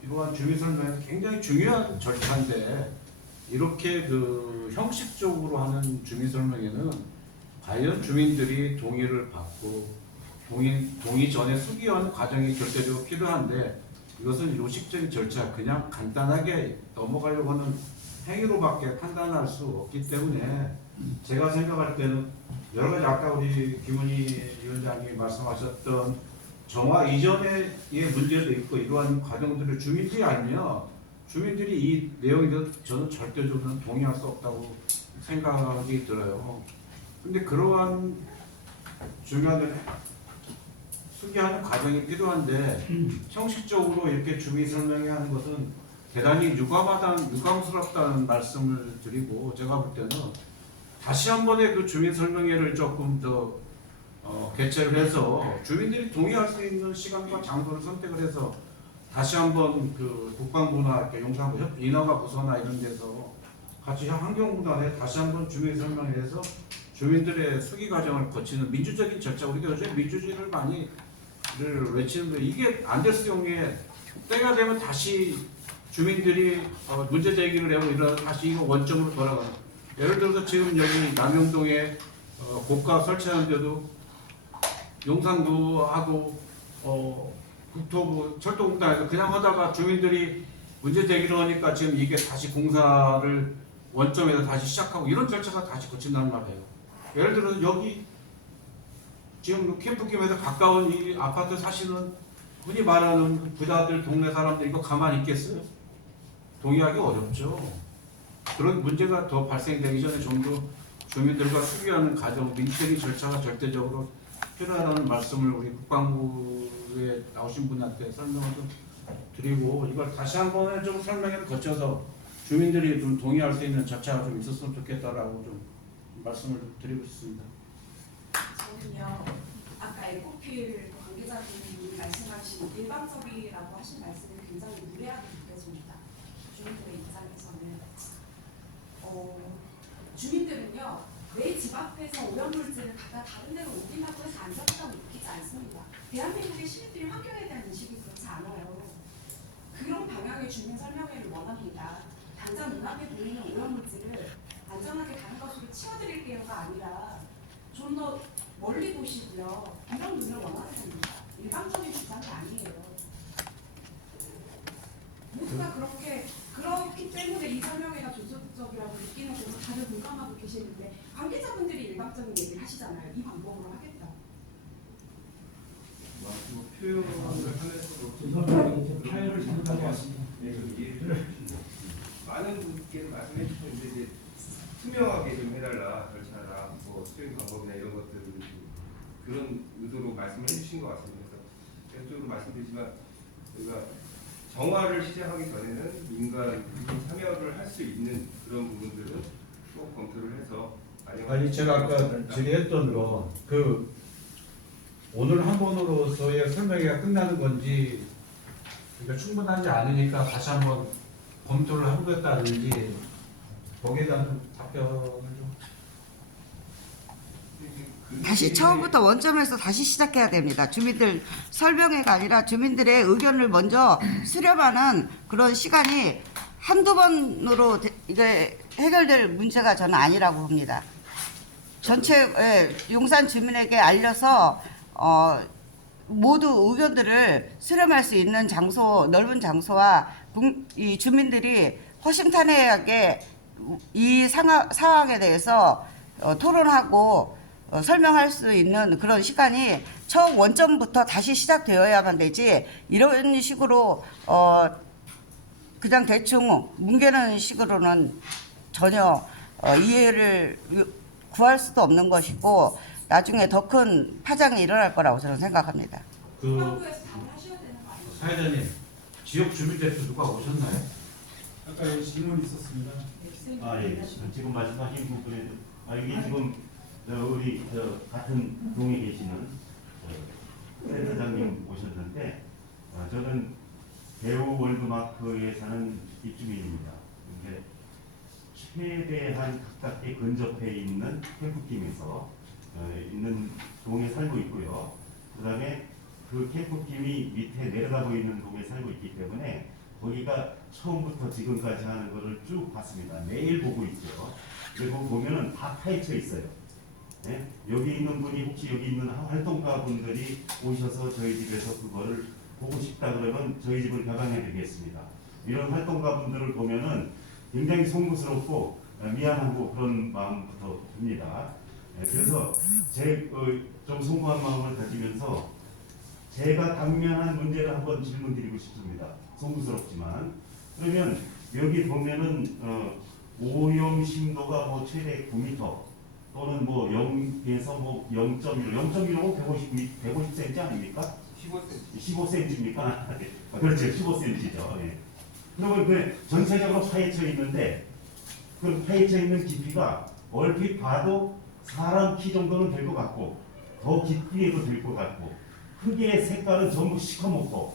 이러한 주민설명회는 굉장히 중요한 절차인데 이렇게 형식적으로 하는 주민설명회는 과연 주민들이 동의를 받고 동의 전에 수기하는 과정이 절대적으로 필요한데 이것은 요식적인 절차 그냥 간단하게 넘어가려고 하는 행위로밖에 판단할 수 없기 때문에 제가 생각할 때는 여러 가지 아까 우리 김은희 위원장님이 말씀하셨던 정화 이전의 문제도 있고 이러한 과정들을 주민들이 알면 주민들이 이 내용에 대해서 저는 절대적으로 동의할 수 없다고 생각이 들어요. 근데 그러한 중요한 수기하는 과정이 필요한데 형식적으로 이렇게 주민 설명회 하는 것은 대단히 유감스럽다는 말씀을 드리고 제가 볼 때는 다시 한 번의 그 주민 설명회를 조금 더 개최를 해서 주민들이 동의할 수 있는 시간과 장소를 선택을 해서 다시 한번 그 국방부나 이렇게 용산구 인허가 부서나 이런 데서 같이 환경부단에 다시 한번 주민 설명을 해서 주민들의 수기 과정을 거치는 민주적인 절차, 우리가 요즘 민주주의를 많이 외치는데 이게 안 될 경우에 때가 되면 다시 주민들이 문제 제기를 하고 이러다 다시 이거 원점으로 돌아가는. 예를 들어서 지금 여기 남영동에 고가 설치하는데도 용산구하고 국토부 철도공단에서 그냥 하다가 주민들이 문제 제기를 하니까 지금 이게 다시 공사를 원점에서 다시 시작하고 이런 절차가 다시 거친다는 말이에요. 예를 들어서 여기 지금 캠프김에서 가까운 이 아파트 사시는 흔히 말하는 부자들 동네 사람들 이거 가만히 있겠어요? 동의하기 어렵죠. 그런 문제가 더 발생되기 전에 좀 더 주민들과 수기하는 과정, 민주적인 절차가 절대적으로 필요하다는 말씀을 우리 국방부에 나오신 분한테 설명을 좀 드리고 이걸 다시 한 번에 좀 설명을 거쳐서 주민들이 좀 동의할 수 있는 절차가 좀 있었으면 좋겠다라고 좀 말씀을 드리고 싶습니다. 저는요, 아까 에코필 관계자분이 말씀하신 일방적이라고 하신 말씀이 굉장히 무례하게 느껴집니다. 주민들의 입장에서는 주민들은요, 내 집 앞에서 오염물질을 갖다 다른 데로 옮긴다고 해서 안전하다고 느끼지 않습니다. 대한민국의 시민들이 환경에 대한 인식이 그렇지 않아요. 그런 방향의 주민 설명회를 원합니다. 당장 눈앞에 보이는 오염물질을 안전하게 다른 것으로 치워드릴게요가 아니라 좀 더 멀리 보시고요. 이런 눈을 원하는 겁니다. 일방적인 주장이 아니에요. 모두가 그렇기 때문에 이 설명회가 조직적이라고 느끼는 거로 다들 공감하고 계시는데 관계자분들이 일방적인 얘기를 하시잖아요. 이 방법으로 하겠다. 표현을 하면서도 선생님 타협을 잘못한 것 같습니다. 많은 분께서 말씀해 주셨는데 이제 투명하게 좀 해달라 절차나 뭐 수행 방법이나 이런 것들을 그런 의도로 말씀을 해주신 것 같습니다. 그래서 계속적으로 말씀드리지만 저희가 정화를 시작하기 전에는 민간이 참여를 할 수 있는 그런 부분들은 꼭 검토를 해서 아니 제가 아까 질의했던 거 그 오늘 한 번으로서의 설명회가 끝나는 건지 그러니까 충분하지 않으니까 다시 한번 검토를 해보겠다는지 거기에 대한 답변을 좀 다시 처음부터 원점에서 다시 시작해야 됩니다. 주민들 설명회가 아니라 주민들의 의견을 먼저 수렴하는 그런 시간이 한두 번으로 이게 해결될 문제가 저는 아니라고 봅니다. 전체 용산 주민에게 알려서 모두 의견들을 수렴할 수 있는 장소, 넓은 장소와 이 주민들이 허심탄회하게 이 상황에 대해서 토론하고 설명할 수 있는 그런 시간이 처음 원점부터 다시 시작되어야만 되지 이런 식으로 그냥 대충 뭉개는 식으로는 전혀 이해를 구할 수도 없는 것이고 나중에 더 큰 파장이 일어날 거라고 저는 생각합니다. 국방부에서 답을 하셔야 되는 거 아니에요? 사회자님 지역 주민대표 누가 오셨나요? 아까 여기 질문이 있었습니다. 예. 지금 말씀하신 부분에 이게 지금 우리 같은 동에 계시는 센터장님 오셨는데 저는 배우 월드마크에 사는 입주민입니다. 이게 최대한 가깝게 근접해 있는 캠프팀에서 있는 동에 살고 있고요. 그다음에 그 캠프팀이 밑에 내려다보 있는 동에 살고 있기 때문에 거기가 처음부터 지금까지 하는 거를 쭉 봤습니다. 매일 보고 있죠. 그리고 보면은 다 파헤쳐 있어요. 네? 여기 있는 분이 혹시 여기 있는 활동가 분들이 오셔서 저희 집에서 그거를 보고 싶다 그러면 저희 집을 개방해 드리겠습니다. 이런 활동가 분들을 보면은 굉장히 송구스럽고 미안하고 그런 마음부터 듭니다. 그래서 좀 송구한 마음을 가지면서 제가 당면한 문제를 한번 질문드리고 싶습니다. 송구스럽지만 그러면 여기 보면은 오염 심도가 뭐 최대 9m 또는 뭐 0에서 뭐 0.1로 150cm 아닙니까? 15cm입니까? 그렇죠, 15cm죠. 예. 그러면 그 전체적으로 파헤쳐 있는데 그 파헤쳐 있는 깊이가 얼핏 봐도 사람 키 정도는 될 것 같고 더 깊이에도 될 것 같고 흙의 색깔은 전부 시커멓고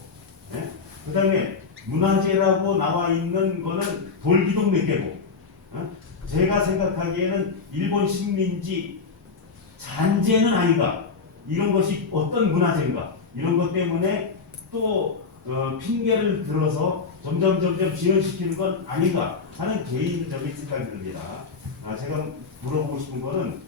예? 그 다음에 문화재라고 나와 있는 거는 돌기둥 몇 개고 제가 생각하기에는 일본 식민지 잔재는 아닌가 이런 것이 어떤 문화재인가 이런 것 때문에 또 핑계를 들어서 점점 지연시키는 건 아닌가 하는 개인적인 생각이 듭니다. 제가 물어보고 싶은 거는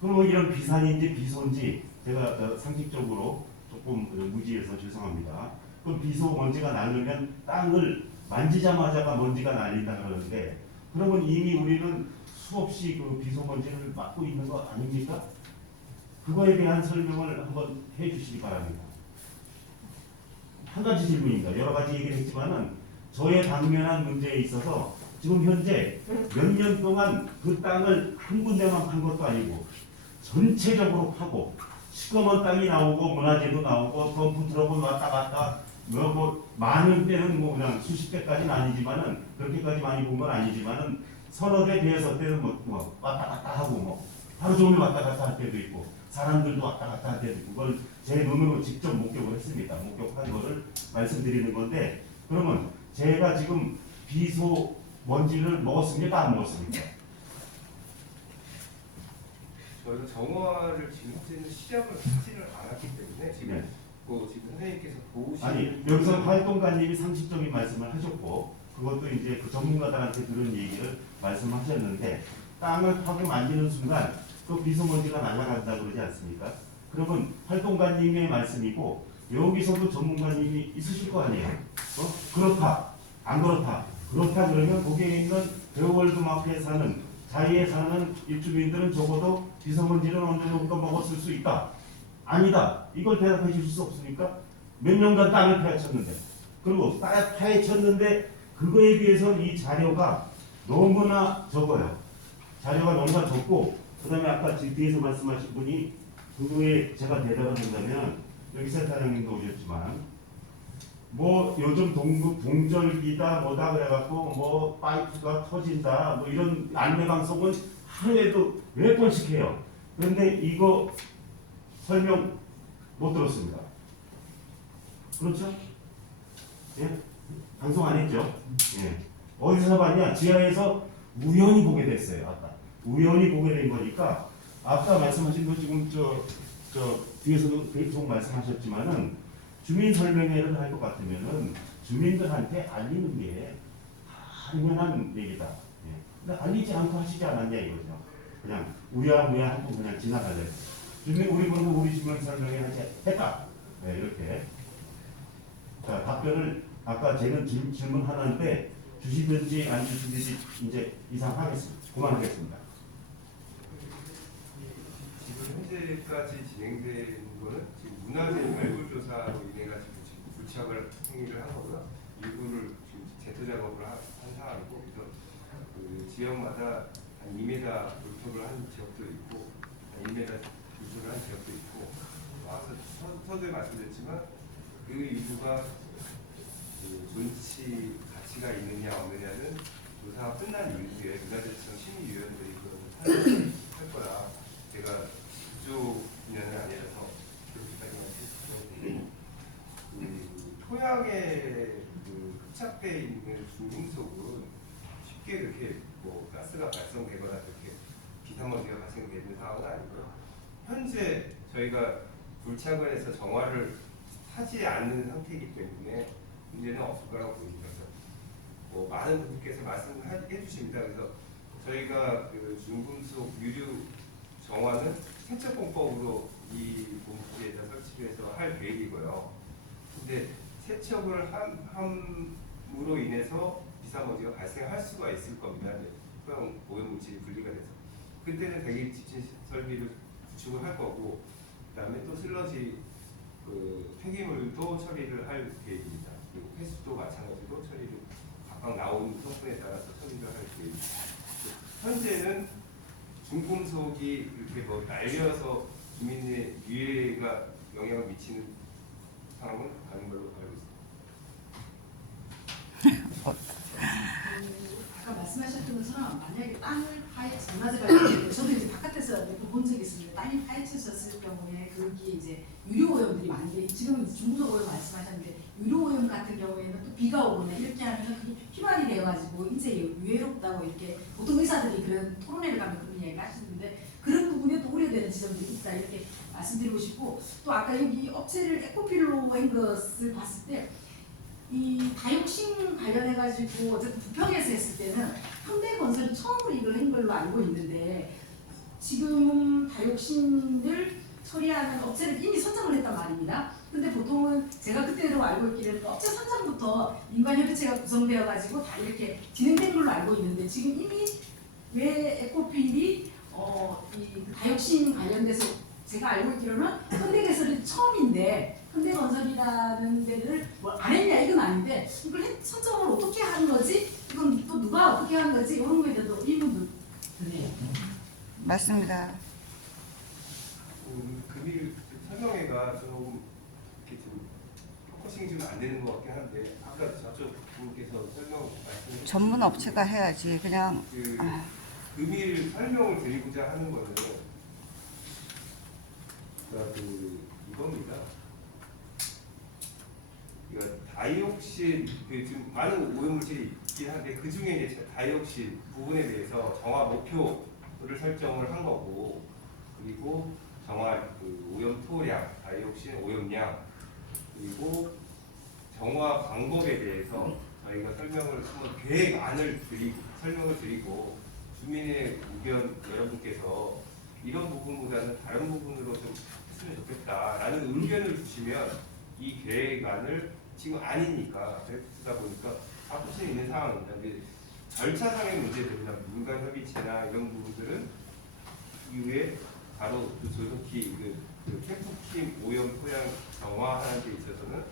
그럼 이런 비산인지 비소인지 제가 상식적으로 조금 무지해서 죄송합니다. 그럼 비소 먼지가 나려면 땅을 만지자마자가 먼지가 날린다 그러는데 그러면 이미 우리는 수없이 그 비소 먼지를 맡고 있는 거 아닙니까? 그거에 대한 설명을 한번 해주시기 바랍니다. 한 가지 질문입니다. 여러 가지 얘기를 했지만은 저의 당면한 문제에 있어서 지금 현재 몇 년 동안 그 땅을 한 군데만 판 것도 아니고 전체적으로 파고 시꺼먼 땅이 나오고 문화재도 나오고 덤프 트럭은 왔다 갔다 뭐 많은 때는 뭐 그냥 수십 대까지는 아니지만은 그렇게까지 많이 본 건 아니지만은 서너 대 대여섯 대는 뭐 왔다 갔다 하고 뭐 하루 종일 왔다 갔다 할 때도 있고 사람들도 왔다 갔다 할 때도 있고 그걸 제 눈으로 직접 목격을 했습니다. 목격한 거를 말씀드리는 건데 그러면 제가 지금 비소 먼지를 먹었습니까? 안 먹었습니까? 저희가 정화를 지금 현재는 시작을 하지를 않았기 때문에 지금 네. 지금 선생님께서 보시는 아니 여기서 활동가님이 상식적인 말씀을 하셨고 그것도 이제 그 전문가들한테 들은 얘기를 말씀하셨는데 땅을 파고 만지는 순간 그 비소먼지가 날아간다 그러지 않습니까? 그러면 활동가님의 말씀이고 여기서도 전문가님이 있으실 거 아니에요? 그렇다 안 그렇다 그렇다 그러면 거기에 있는 베어월드마크에 사는 자리에 사는 입주민들은 적어도 비소먼지를 어느 정도 먹었을 수 있다. 아니다. 이걸 대답해 주실 수 없습니까? 몇 년간 땅을 파헤쳤는데 그리고 파헤쳤는데 그거에 비해서 이 자료가 너무나 적어요. 자료가 너무나 적고 그 다음에 아까 뒤에서 말씀하신 분이 그거에 제가 대답을 한다면 여기 센터장님도 오셨지만 뭐 요즘 동절기다 뭐다 그래갖고 뭐 파이프가 터진다 뭐 이런 안내 방송은 하루에도 몇 번씩 해요. 그런데 이거 설명 못 들었습니다. 그렇죠? 예? 방송 안 했죠? 예. 어디서 봤냐? 지하에서 우연히 보게 됐어요. 아까 우연히 보게 된 거니까 아까 말씀하신 거 지금 저 뒤에서도 계속 말씀하셨지만은 주민 설명회를 할 것 같으면은 주민들한테 알리는 게 당연한 얘기다. 예. 근데 알리지 않고 하시지 않았냐 이거죠. 그냥 우야무야 하고 그냥 지나가려. 주민 우리 보고 우리 주민 설명회 했다. 네, 이렇게. 자 답변을 아까 제는 질문 하나인데 주시든지 안 주시든지 이제 이상 하겠습니다. 그만하겠습니다. 지금 현재까지 진행되는 거는 지금 문화재 발굴조사로 인해 가지고 지금 불착을 행위를 한 거고요. 일부를 지금 제토 작업을 한 상황이고 그래서 그 지역마다 한 2m 불톱을 한 지역도 있고 한 1m 불톱을 한 지역도 있고 와서 서두에 말씀드렸지만 그 일부가 그 존치 가치가 있느냐 없느냐는 조사가 끝난 이후에 문화재청 심의위원들이 그것을 판단할 거라 제가 그쪽은 아니라서 그렇게까지만 했고 그 토양에 그 흡착되어 있는 중금속은 쉽게 그렇게 뭐 가스가 발생되거나 그렇게 비산먼지가 발생되는 상황은 아니고요. 현재 저희가 불착을 해서 정화를 하지 않는 상태이기 때문에 문제는 없을 거라고 보입니다. 뭐 많은 분들께서 말씀해 주십니다. 그래서 저희가 그 중금속 유류 정화는 세척공법으로 이 본부에다 설치를 해서 할 계획이고요. 근데 세척을 함으로 인해서 비산먼지가 발생할 수가 있을 겁니다. 토양 오염물질이 분리가 돼서 그때는 대기 지침 설비를 구축을 할 거고 그다음에 또 슬러지 그 폐기물도 처리를 할 계획입니다. 그리고 폐수도 마찬가지로 처리를 각각 나온 성분에 따라서 처리를 할 계획입니다. 현재는 중금속이 이렇게 뭐 날려서 주민의 유해가 영향을 미치는 상황은 아닌 걸로 알고 있습니다. 아까 말씀하셨던 것처럼 만약에 땅을 문화재 관련된 저도 이제 바깥에서 몇 번 본 적이 있습니다. 땅이 파헤쳐졌을 경우에 거기에 이제 유료 오염들이 많은데 지금 중부속 오염 말씀하셨는데 유료 오염 같은 경우에는 또 비가 오거나 이렇게 하면 그게 피말이 되어가지고 인체에 유해롭다고 이렇게 보통 의사들이 그런 토론회를 가면 그런 이야기 하시는데 그런 부분에 또 우려되는 지점들이 있다 이렇게 말씀드리고 싶고 또 아까 여기 업체를 에코필로 한 것을 봤을 때 이 다육신 관련해가지고 어쨌든 부평에서 했을 때는 현대건설이 처음으로 이걸 한 걸로 알고 있는데 지금 다육신을 처리하는 업체를 이미 선정을 했단 말입니다. 근데 보통은 제가 그때로 알고 있기로는 업체 선정부터 민간협의체가 구성되어가지고 다 이렇게 진행된 걸로 알고 있는데 지금 이미 왜 에코필이 이 다육신 관련돼서 제가 알고 있기로는 현대건설이 처음인데 현대건설이라는 데를 뭘 안 했냐 이건 아닌데 이걸 선정을 어떻게 하는 거지? 이건 또 누가 어떻게 하는 거지? 이런 거에 대해서 의문도 드네요. 맞습니다. 금일 설명회가 좀 이렇게 좀 포커싱이 좀 안 되는 것 같긴 한데 아까 저쪽 분께서 설명 말씀 전문 업체가 해야지 그냥 그 금일 설명을 드리고자 하는 거는 그러니까 이겁니다. 그러니까 다이옥신 지금 많은 오염물질이 있긴 한데 그 중에 이제 다이옥신 부분에 대해서 정화 목표를 설정을 한 거고 그리고 정화 오염 토량, 다이옥신 오염량 그리고 정화 방법에 대해서 저희가 설명을 한번 계획안을 설명을 드리고 주민의 의견 여러분께서 이런 부분보다는 다른 부분으로 좀 했으면 좋겠다라는 의견을 주시면 이 계획안을 지금 아니니까 쓰다 보니까 바꿀 수 있는 상황입니다. 근데 절차상의 문제들이나 민간협의체나 이런 부분들은 이후에 바로 조속히 캠프킴 오염 토양 정화하는 데 있어서는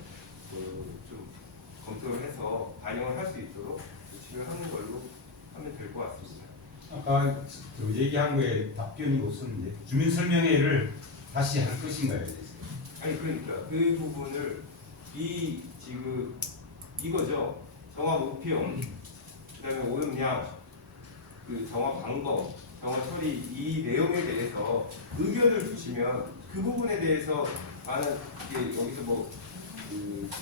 좀 검토를 해서 반영을 할 수 있도록 진행하는 걸로 하면 될 것 같습니다. 아까 얘기한 거에 답변이 없었는데 주민설명회를 다시 할 것인가요? 아니 그러니까 그 부분을 지금 이거죠. 정화 목표, 그다음에 오염량, 정화 방법, 정화 처리 이 내용에 대해서 의견을 주시면 그 부분에 대해서 이게 여기서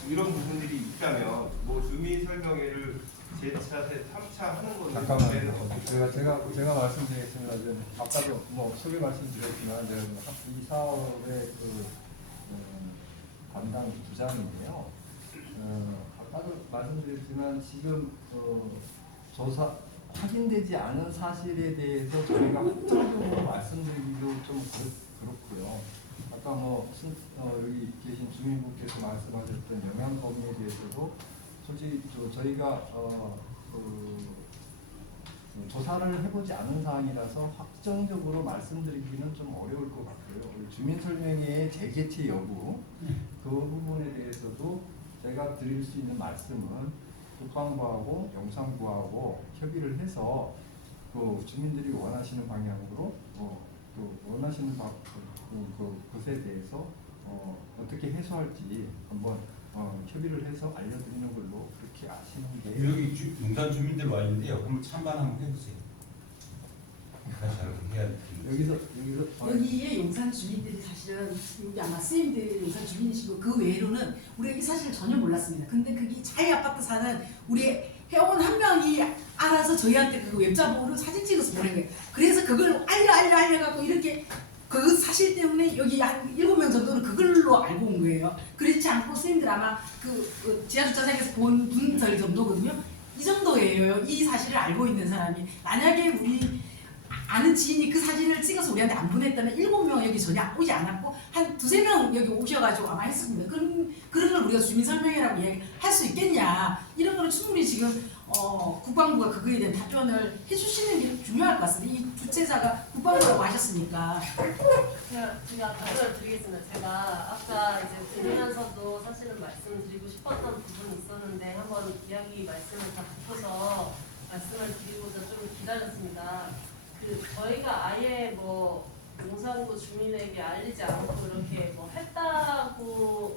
이런 부분들이 있다면 주민 설명회를 제4, 제3차 하는 거는 잠깐만요. 제가 말씀드리겠습니다. 아까도 소개 말씀드렸지만 제가 이 사업의 담당 부장인데요. 아까도 말씀드렸지만 지금 조사 확인되지 않은 사실에 대해서 저희가 확정적으로 말씀드리기도 좀 그렇고요. 아까 여기 계신 주민분께서 말씀하셨던 영향 범위에 대해서도 솔직히 저희가 조사를 해보지 않은 사항이라서 확정적으로 말씀드리기는 좀 어려울 것 같고요. 주민설명회의 재개최 여부 그 부분에 대해서도 제가 드릴 수 있는 말씀은 국방부하고 영상부하고 협의를 해서 주민들이 원하시는 방향으로 원하시는 것에 대해서 어떻게 해소할지 한번 협의를 해서 알려드리는 걸로 그렇게 아시는 게 여기 용산 주민들 와 있는데요. 한번 찬반 한번 해보세요. 여기서 여기에 용산 주민들이 사실은 여기 아마 스님들이 용산 주민이시고 그 외로는 우리가 이 사실을 전혀 몰랐습니다. 근데 그게 자기 아파트 사는 우리 회원 한 명이 알아서 저희한테 그 웹자보로 사진 찍어서 보낸 거예요. 그래서 그걸 알려갖고 이렇게 그 사실 때문에 여기 한 7명 정도는 그걸로 알고 온 거예요. 그렇지 않고 선생님들 아마 그 지하주차장에서 본 분들 정도거든요. 이 정도예요. 이 사실을 알고 있는 사람이. 만약에 우리 아는 지인이 그 사진을 찍어서 우리한테 안 보냈다면 7명 여기 전혀 오지 않았고 한 2~3명 여기 오셔가지고 아마 했습니다. 그런 걸 우리가 주민설명회라고 얘기할 수 있겠냐. 이런 거는 충분히 지금 국방부가 그거에 대한 답변을 해주시는 게 중요할 것 같습니다. 이 주체자가 국방부라고 하셨으니까. 제가 답변을 드리겠습니다. 제가 아까 이제 들으면서도 사실은 말씀드리고 싶었던 부분이 있었는데 한번 이야기 말씀을 다 듣고서 말씀을 드리고자 좀 기다렸습니다. 저희가 아예 용산구 주민에게 알리지 않고 이렇게 했다고는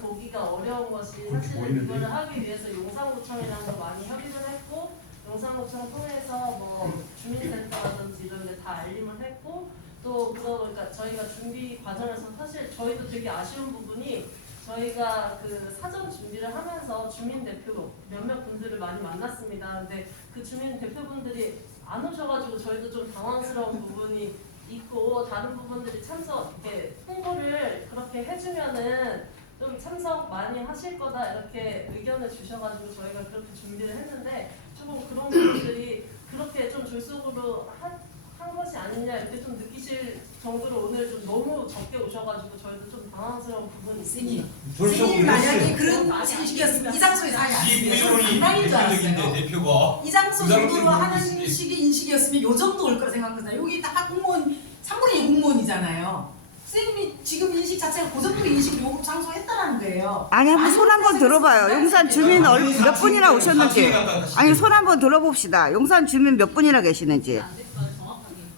보기가 어려운 것이 사실은 이거를 하기 위해서 용산구청이랑도 많이 협의를 했고 용산구청 통해서 주민센터라든지 이런 데 다 알림을 했고 또 그러니까 저희가 준비 과정에서 사실 저희도 되게 아쉬운 부분이 저희가 그 사전 준비를 하면서 주민 대표 몇몇 분들을 많이 만났습니다. 근데 그 주민 대표분들이 안 오셔가지고 저희도 좀 당황스러운 부분이 있고 다른 부분들이 참석 이렇게 홍보를 그렇게 해주면은 좀 참석 많이 하실 거다 이렇게 의견을 주셔가지고 저희가 그렇게 준비를 했는데 조금 그런 부분들이 그렇게 좀 졸속으로 한 것이 아니냐 이렇게 좀 느끼실 정도로 오늘 좀 너무 적게 오셔가지고 저희도 좀 당황스러운 부분이 있습니다. 선생님 만약에 그런 식이었으면 이상소에 사지 않습니다. 상당인 줄 알았어요. 대표가 이상소 정도로 하는 식의 인식이었으면 요 정도 올 거라 생각합니다. 여기 다 공무원 3분의 2 공무원이잖아요. 선생님이 지금 인식 자체가 그 정도 인식을 요구 장소했다라는 거예요. 아니 한번 손 한번 들어봐요. 용산 주민 몇 분이나 오셨는지. 아니 손 한번 들어봅시다. 용산 주민 몇 분이나 계시는지.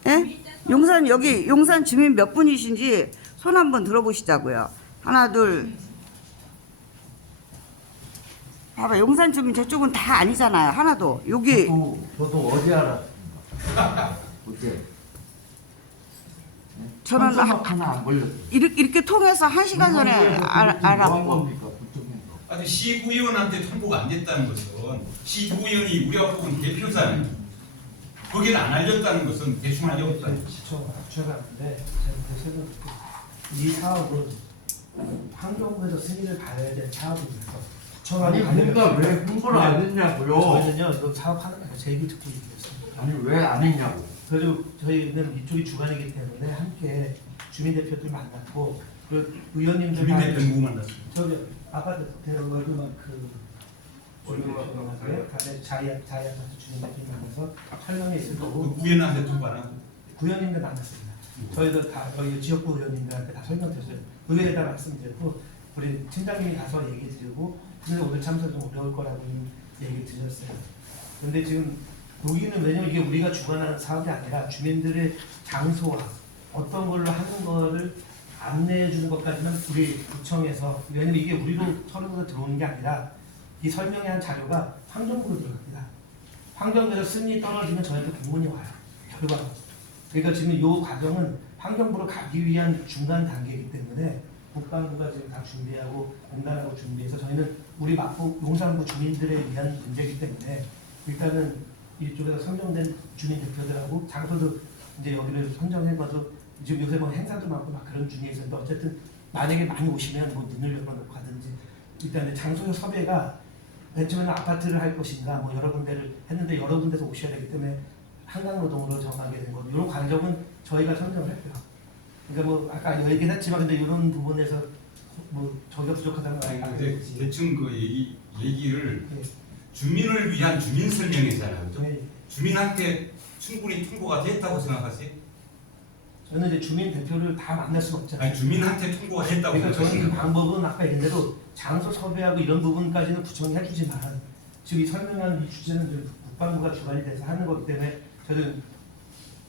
예? 용산 주민 몇 분이신지 손 한번 들어보시자고요. 하나 둘. 봐봐 용산 주민 저쪽은 다 아니잖아요. 하나도 여기. 저도 어제 알았습니다. 어제. 저는 하나 안 걸렸어요. 이렇게 통해서 1시간 전에 알았고. 아니 시구의원한테 통보가 안 됐다는 것은 시구의원이 우리 앞부분 대표잖아요. 거기를 안 알렸다는 것은 대충 알렸다는 거죠. 시청 주장하는데 제가 이 사업은 환경부에서 승인을 받아야 될 사업입니다. 아니 뭔가 왜 홍보를 안 했냐고요. 저희는요 이거 사업하는 제 얘기 듣고 있습니다. 아니 왜 안 했냐고. 그리고 저희는 이쪽이 주관이기 때문에 함께 주민 대표들 만났고 그 의원님들 주민 대표 누구 만났어요? 저기 아파트 대원들만 그 주민 대표 만났고요. 그다음에 자이 아파트 주민 대표 만나서 설명회 있을 거고 그 구의원한테 통보 안 하고 구의원님들 만났습니다. 저희도 다 저희 지역구 의원님들한테 다 설명드렸어요. 의회에다 말씀드렸고 우리 팀장님이 가서 얘기 드리고 근데 오늘 참석 좀 어려울 거라고 얘기 드렸어요. 근데 지금 여기는 왜냐면 이게 우리가 주관하는 사업이 아니라 주민들의 장소와 어떤 걸로 하는 거를 안내해 주는 것까지는 우리 구청에서 왜냐면 이게 우리로 서류로 들어오는 게 아니라 이 설명회 한 자료가 환경부로 들어갑니다. 환경부에서 승인이 떨어지면 저희한테 공문이 와요. 결과가. 그러니까 지금 이 과정은 환경부로 가기 위한 중간 단계이기 때문에 국방부가 지금 다 준비하고 공단하고 준비해서 저희는 우리 마포 용산구 주민들에 위한 문제이기 때문에 일단은 이쪽에서 선정된 주민 대표들하고 장소도 이제 여기를 선정해봐도 지금 요새 뭐 행사도 많고 막 그런 중에 있는데 어쨌든 만약에 많이 오시면 뭐 문을 열어놓고 하든지 일단은 장소 섭외가 맨 처음에는 아파트를 할 것인가 뭐 여러 군데를 했는데 여러 군데서 오셔야 되기 때문에 한강노동으로 정하게 된 거고 이런 과정은 저희가 선정을 했고요. 그러니까 뭐 아까 얘기는 했지만 근데 이런 부분에서 뭐 저희가 부족하다는 거 아니에요. 근데 대충 그 얘기를 네. 주민을 위한 주민 설명이잖아요. 그죠? 네. 주민한테 충분히 통보가 됐다고 생각하세요? 저는 이제 주민 대표를 다 만날 수는 없잖아요. 아니 주민한테 통보가 됐다고 그러니까 저는 그 생각하세요? 방법은 아까 얘기한 대로 장소 섭외하고 이런 부분까지는 구청이 해주지만 지금 이 설명한 이 주제는 이제 국방부가 주관이 돼서 하는 거기 때문에 저는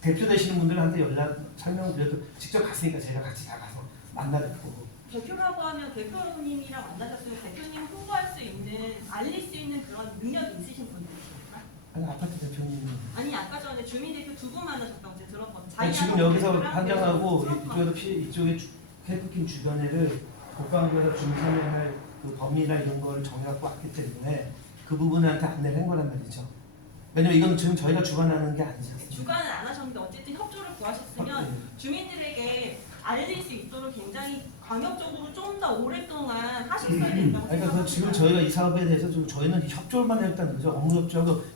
대표 되시는 분들한테 연락 설명드려도 직접 갔으니까 제가 같이 다 가서 만나 뵙고 대표라고 하면 대표님이랑 만나셨으면 대표님 홍보할 수 있는, 알릴 수 있는 그런 능력이 있으신 분이십니까? 아니 아파트 대표님은 아니 아까 전에 주민 대표 2분 만나셨다고 제가 들었거든요. 아니, 지금 여기서 판정하고 이쪽에 캠프팀 주변에를 국방부에서 준비할 그 범위나 이런 걸 정해갖고 왔기 때문에 그 부분한테 안내를 한 거란 말이죠. 왜냐면 이건 지금 저희가 주관하는 게 아니죠. 주관은 안 하셨는데 어쨌든 협조를 구하셨으면 주민들에게 알릴 수 있도록 굉장히 강력적으로 좀 더 오랫동안 하셨어야 된다고 그러니까 그 지금 생각합니다. 저희가 이 사업에 대해서 좀 저희는 협조만 했다는 거죠.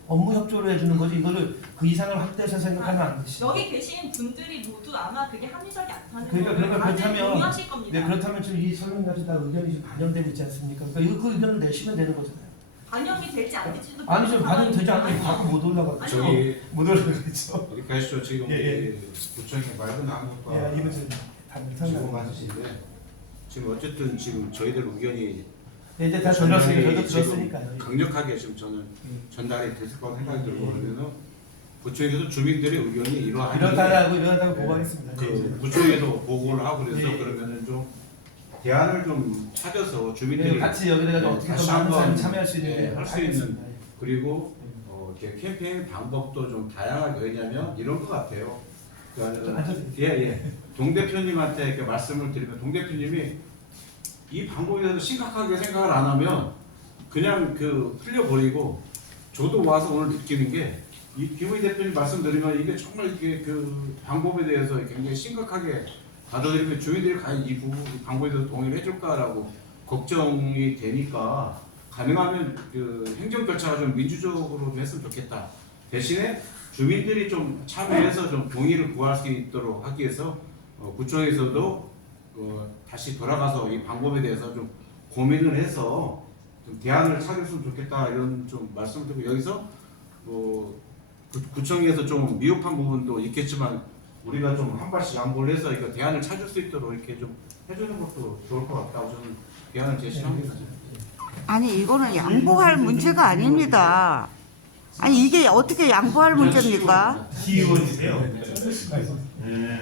업무 협조를 해주는 거지 이거를 그 이상을 확대해서 생각하면 안 되시죠. 여기 계신 분들이 모두 아마 그게 합리적이 않다는 그러니까 다들 그렇다면 동의하실 겁니다. 네, 그렇다면 지금 이 설명 가지고 다 의견이 좀 반영되고 있지 않습니까? 그러니까 그 의견을 내시면 되는 거잖아요. 반영이 될지 안 될지도 아니 좀 반영 되지 않으면 아니요. 자꾸 못 올라가고 아니요. 저기 못 올라가죠. 어디 가시죠? 지금 예, 구청의 맑은 한국과 예, 이분 좀 지금 상담. 맞으신데 지금 어쨌든 지금 저희들 의견이 네, 이제 다 들었으니까 저도 지금 들었으니까요. 강력하게 지금 저는 전달이 됐을 거라고 생각이 들고 예. 그러면은 구청에도 주민들의 의견이 이러하니 이러다고 보고하겠습니다. 그 구청에도 보고를 하고 그래서 예. 그러면은 좀 대안을 좀 찾아서 네, 주민들이 같이 여기다가 네, 어떻게 더 다시 많은 사람이 한번, 참여할 수 있는데 네, 할수 하겠습니다. 그리고 이렇게 캠페인 방법도 좀 다양하게 왜냐면 이런 것 같아요. 예. 동 대표님한테 이렇게 말씀을 드리면 동 대표님이 이 방법에 대해서 심각하게 생각을 안 하면 그냥 흘려버리고 저도 와서 오늘 느끼는 게 이 김의 대표님 말씀드리면 이게 정말 이게 그 방법에 대해서 굉장히 심각하게 받아들이면 주민들이 과연 이 방법에 대해서 동의를 해줄까라고 걱정이 되니까 가능하면 행정 절차가 좀 민주적으로 좀 했으면 좋겠다. 대신에 주민들이 좀 참여해서 좀 동의를 구할 수 있도록 하기 위해서 구청에서도 다시 돌아가서 이 방법에 대해서 좀 고민을 해서 좀 대안을 찾았으면 좋겠다 이런 좀 말씀을 드리고 여기서 구청에서 좀 미흡한 부분도 있겠지만 우리가 좀 한 발씩 양보를 해서 이거 대안을 찾을 수 있도록 이렇게 좀 해주는 것도 좋을 것 같다고 저는 대안을 제시합니다. 아니 이거는 양보할 문제가 아닙니다. 아니 이게 어떻게 양보할 문제입니까? 시의원이세요? 네.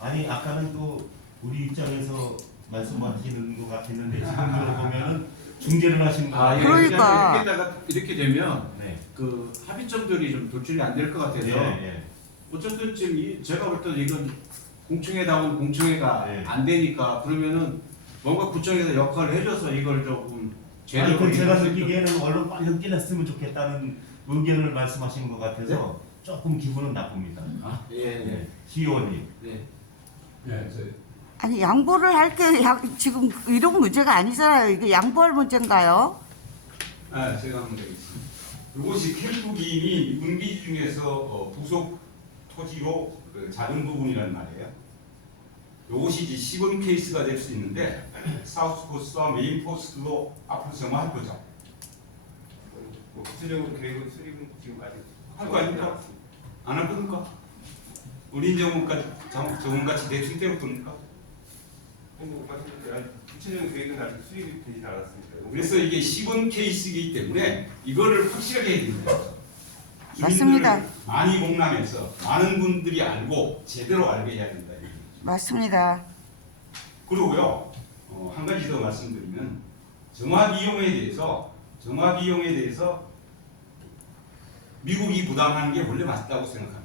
아니 아까는 또 우리 입장에서 말씀하시는 것 같았는데 지금 들어보면은 중재를 하시는 거 같아요. 그러니까. 이렇게 되면 네. 그 합의점들이 좀 도출이 안 될 것 같아서 네. 어쨌든 지금 제가 볼 때는 이건 공청회다운 공청회가 네. 안 되니까 그러면은 뭔가 구청에서 역할을 해줘서 이걸 조금 아니 그 제가 해줄 수 느끼기에는 얼른 빨리 끝냈으면 좋겠다는 의견을 말씀하시는 것 같아서 조금 기분은 나쁩니다. 예. 시의원님. 네. 아니 양보를 할 게 지금 이런 문제가 아니잖아요. 이게 양보할 문제인가요? 제가 한번 드리겠습니다. 이것이 캠프기임이 미군기지 중에서 부속 토지로 작은 부분이란 말이에요. 이것이 이제 시범 케이스가 될 수 있는데 사우스 코스트와 메인 코스트로 앞으로 정화할 거죠. 구체적으로 계획은 수립은 지금 아직 할 거 아닙니까? 안 할 겁니까? 우리 정원같이 대충 때울 겁니까? 구체적인 계획은 아직 수립이 되지 않았습니다. 그래서 이게 시범 케이스이기 때문에 이거를 확실하게 해야 됩니다. 맞습니다. 주민들을 많이 공람해서 많은 분들이 알고 제대로 알게 해야 된다. 맞습니다. 그리고요 한 가지 더 말씀드리면 정화 비용에 대해서 미국이 부담하는 게 원래 맞다고 생각합니다.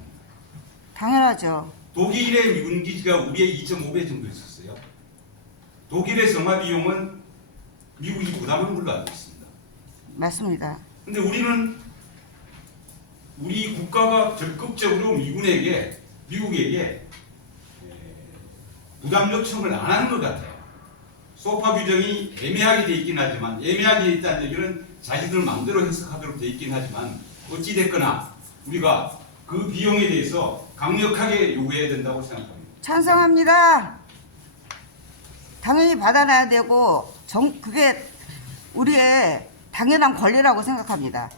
당연하죠. 독일의 미군 기지가 우리의 2.5배 정도 있었어요. 독일의 정화 비용은 미국이 부담한 걸로 알고 있습니다. 맞습니다. 근데 우리는 우리 국가가 적극적으로 미국에게 부담 요청을 안 하는 것 같아요. 소파 규정이 애매하게 돼 있긴 하지만 애매하게 돼 있다는 얘기는 자기들 마음대로 해석하도록 돼 있긴 하지만 어찌 됐거나 우리가 그 비용에 대해서 강력하게 요구해야 된다고 생각합니다. 찬성합니다. 당연히 받아놔야 되고 그게 우리의 당연한 권리라고 생각합니다.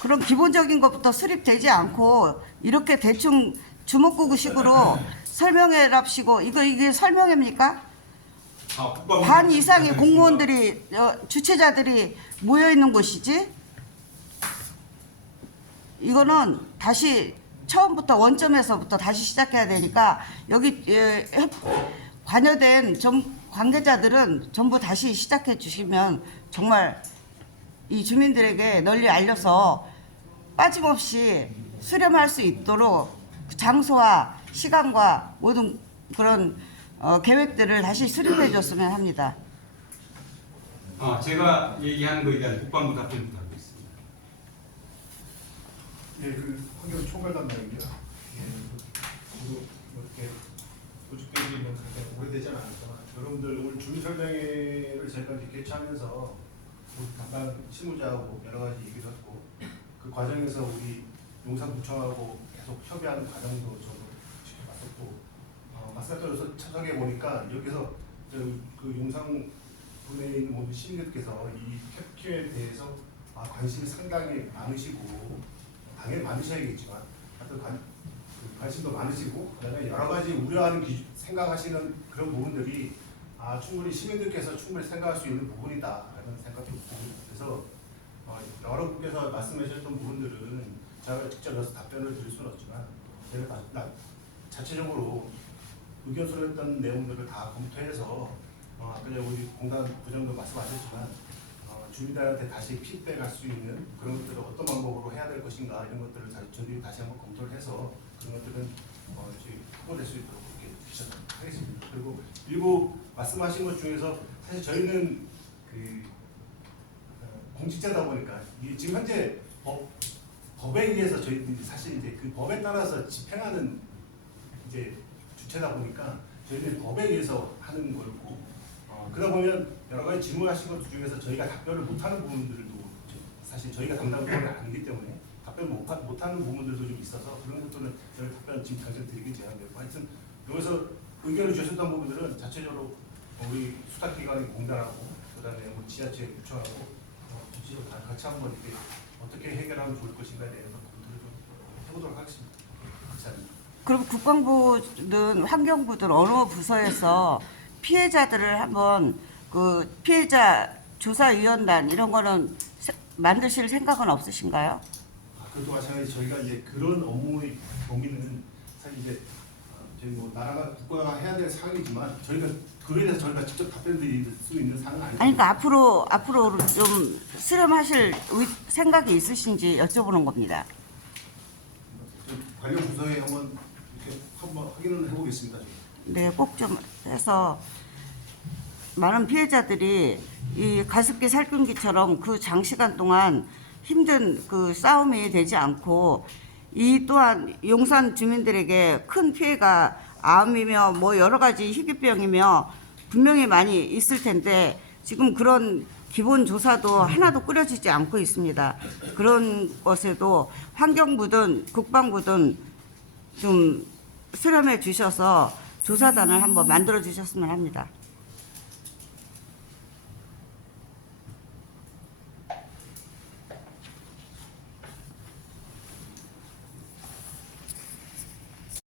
그런 기본적인 것부터 수립되지 않고 이렇게 대충 주먹구구식으로 설명회랍시고 이게 설명회입니까? 반 이상의 공무원들이 주최자들이 모여 있는 곳이지. 이거는 다시 처음부터 원점에서부터 다시 시작해야 되니까 여기 관여된 관계자들은 전부 다시 시작해 주시면 정말 이 주민들에게 널리 알려서 빠짐없이 수렴할 수 있도록 장소와 시간과 모든 그런 계획들을 다시 수립해 줬으면 합니다. 제가 얘기한 거에 대한 국방부 답변 부탁드리겠습니다. 예, 환경 총괄 담당입니다. 이렇게 구축되어 있는 그렇게 오래되지 않았지만 여러분들 오늘 주민 설명회를 제가 이렇게 개최하면서 우리 담당 실무자하고 여러 가지 얘기를 했고 그 과정에서 우리 용산구청하고 계속 협의하는 과정도 저도 지켜봤었고 마사토에서 참석해 보니까 여기서 그 용산군에 있는 모든 시민들께서 이 캡큐에 대해서 관심이 상당히 많으시고 당연히 많으셔야겠지만 하여튼 관심도 많으시고 그다음에 여러 가지 우려하는 생각하시는 그런 부분들이 충분히 시민들께서 충분히 생각할 수 있는 부분이다라는 생각도 있고 그래서 여러분께서 말씀하셨던 부분들은 제가 직접 여기서 답변을 드릴 수는 없지만 제가 자체적으로 의견 수렴했던 내용들을 다 검토해서 아까 우리 공단 부장도 말씀하셨지만 주민들한테 다시 피드백할 수 있는 그런 것들을 어떤 방법으로 해야 될 것인가 이런 것들을 저희들이 다시 한번 검토를 해서 그런 것들은 저희 확보될 수 있도록 이렇게 하겠습니다. 그리고 일부 말씀하신 것 중에서 사실 저희는 그 공직자다 보니까 이게 지금 현재 법에 의해서 저희들이 사실 이제 그 법에 따라서 집행하는 이제 주체다 보니까 저희는 법에 의해서 하는 거고 그러다 보면 여러 가지 질문하신 것 중에서 저희가 답변을 못하는 부분들도 사실 저희가 담당 부분이 아니기 때문에 답변 못하는 부분들도 좀 있어서 그런 것들은 저희 답변 지금 당장 드리기 제한되고 하여튼 여기서 의견을 주셨던 부분들은 자체적으로 우리 수사기관의 공단하고 그다음에 뭐 지자체 구청하고 전체적으로 다 같이 한번 이렇게 어떻게 해결하면 좋을 것인가에 대해서 검토를 좀 해보도록 하겠습니다. 감사합니다. 그럼 국방부든 환경부든 어느 부서에서 피해자들을 한번 그 피해자 조사위원단 이런 거는 만드실 생각은 없으신가요? 그것도 마찬가지 저희가 이제 그런 업무의 범위는 사실 이제 저희 뭐 나라가 국가가 해야 될 사항이지만 저희가 그에 대해서 저희가 직접 답변드릴 수 있는 사항은 아니죠. 아니 그러니까 앞으로 좀 수렴하실 생각이 있으신지 여쭤보는 겁니다. 관련 부서에 한번 이렇게 한번 확인을 해보겠습니다. 네, 꼭 좀 해서 많은 피해자들이 이 가습기 살균기처럼 그 장시간 동안 힘든 그 싸움이 되지 않고 이 또한 용산 주민들에게 큰 피해가 암이며 뭐 여러 가지 희귀병이며 분명히 많이 있을 텐데 지금 그런 기본 조사도 하나도 꾸려지지 않고 있습니다. 그런 것에도 환경부든 국방부든 좀 수렴해 주셔서 조사단을 한번 만들어 주셨으면 합니다.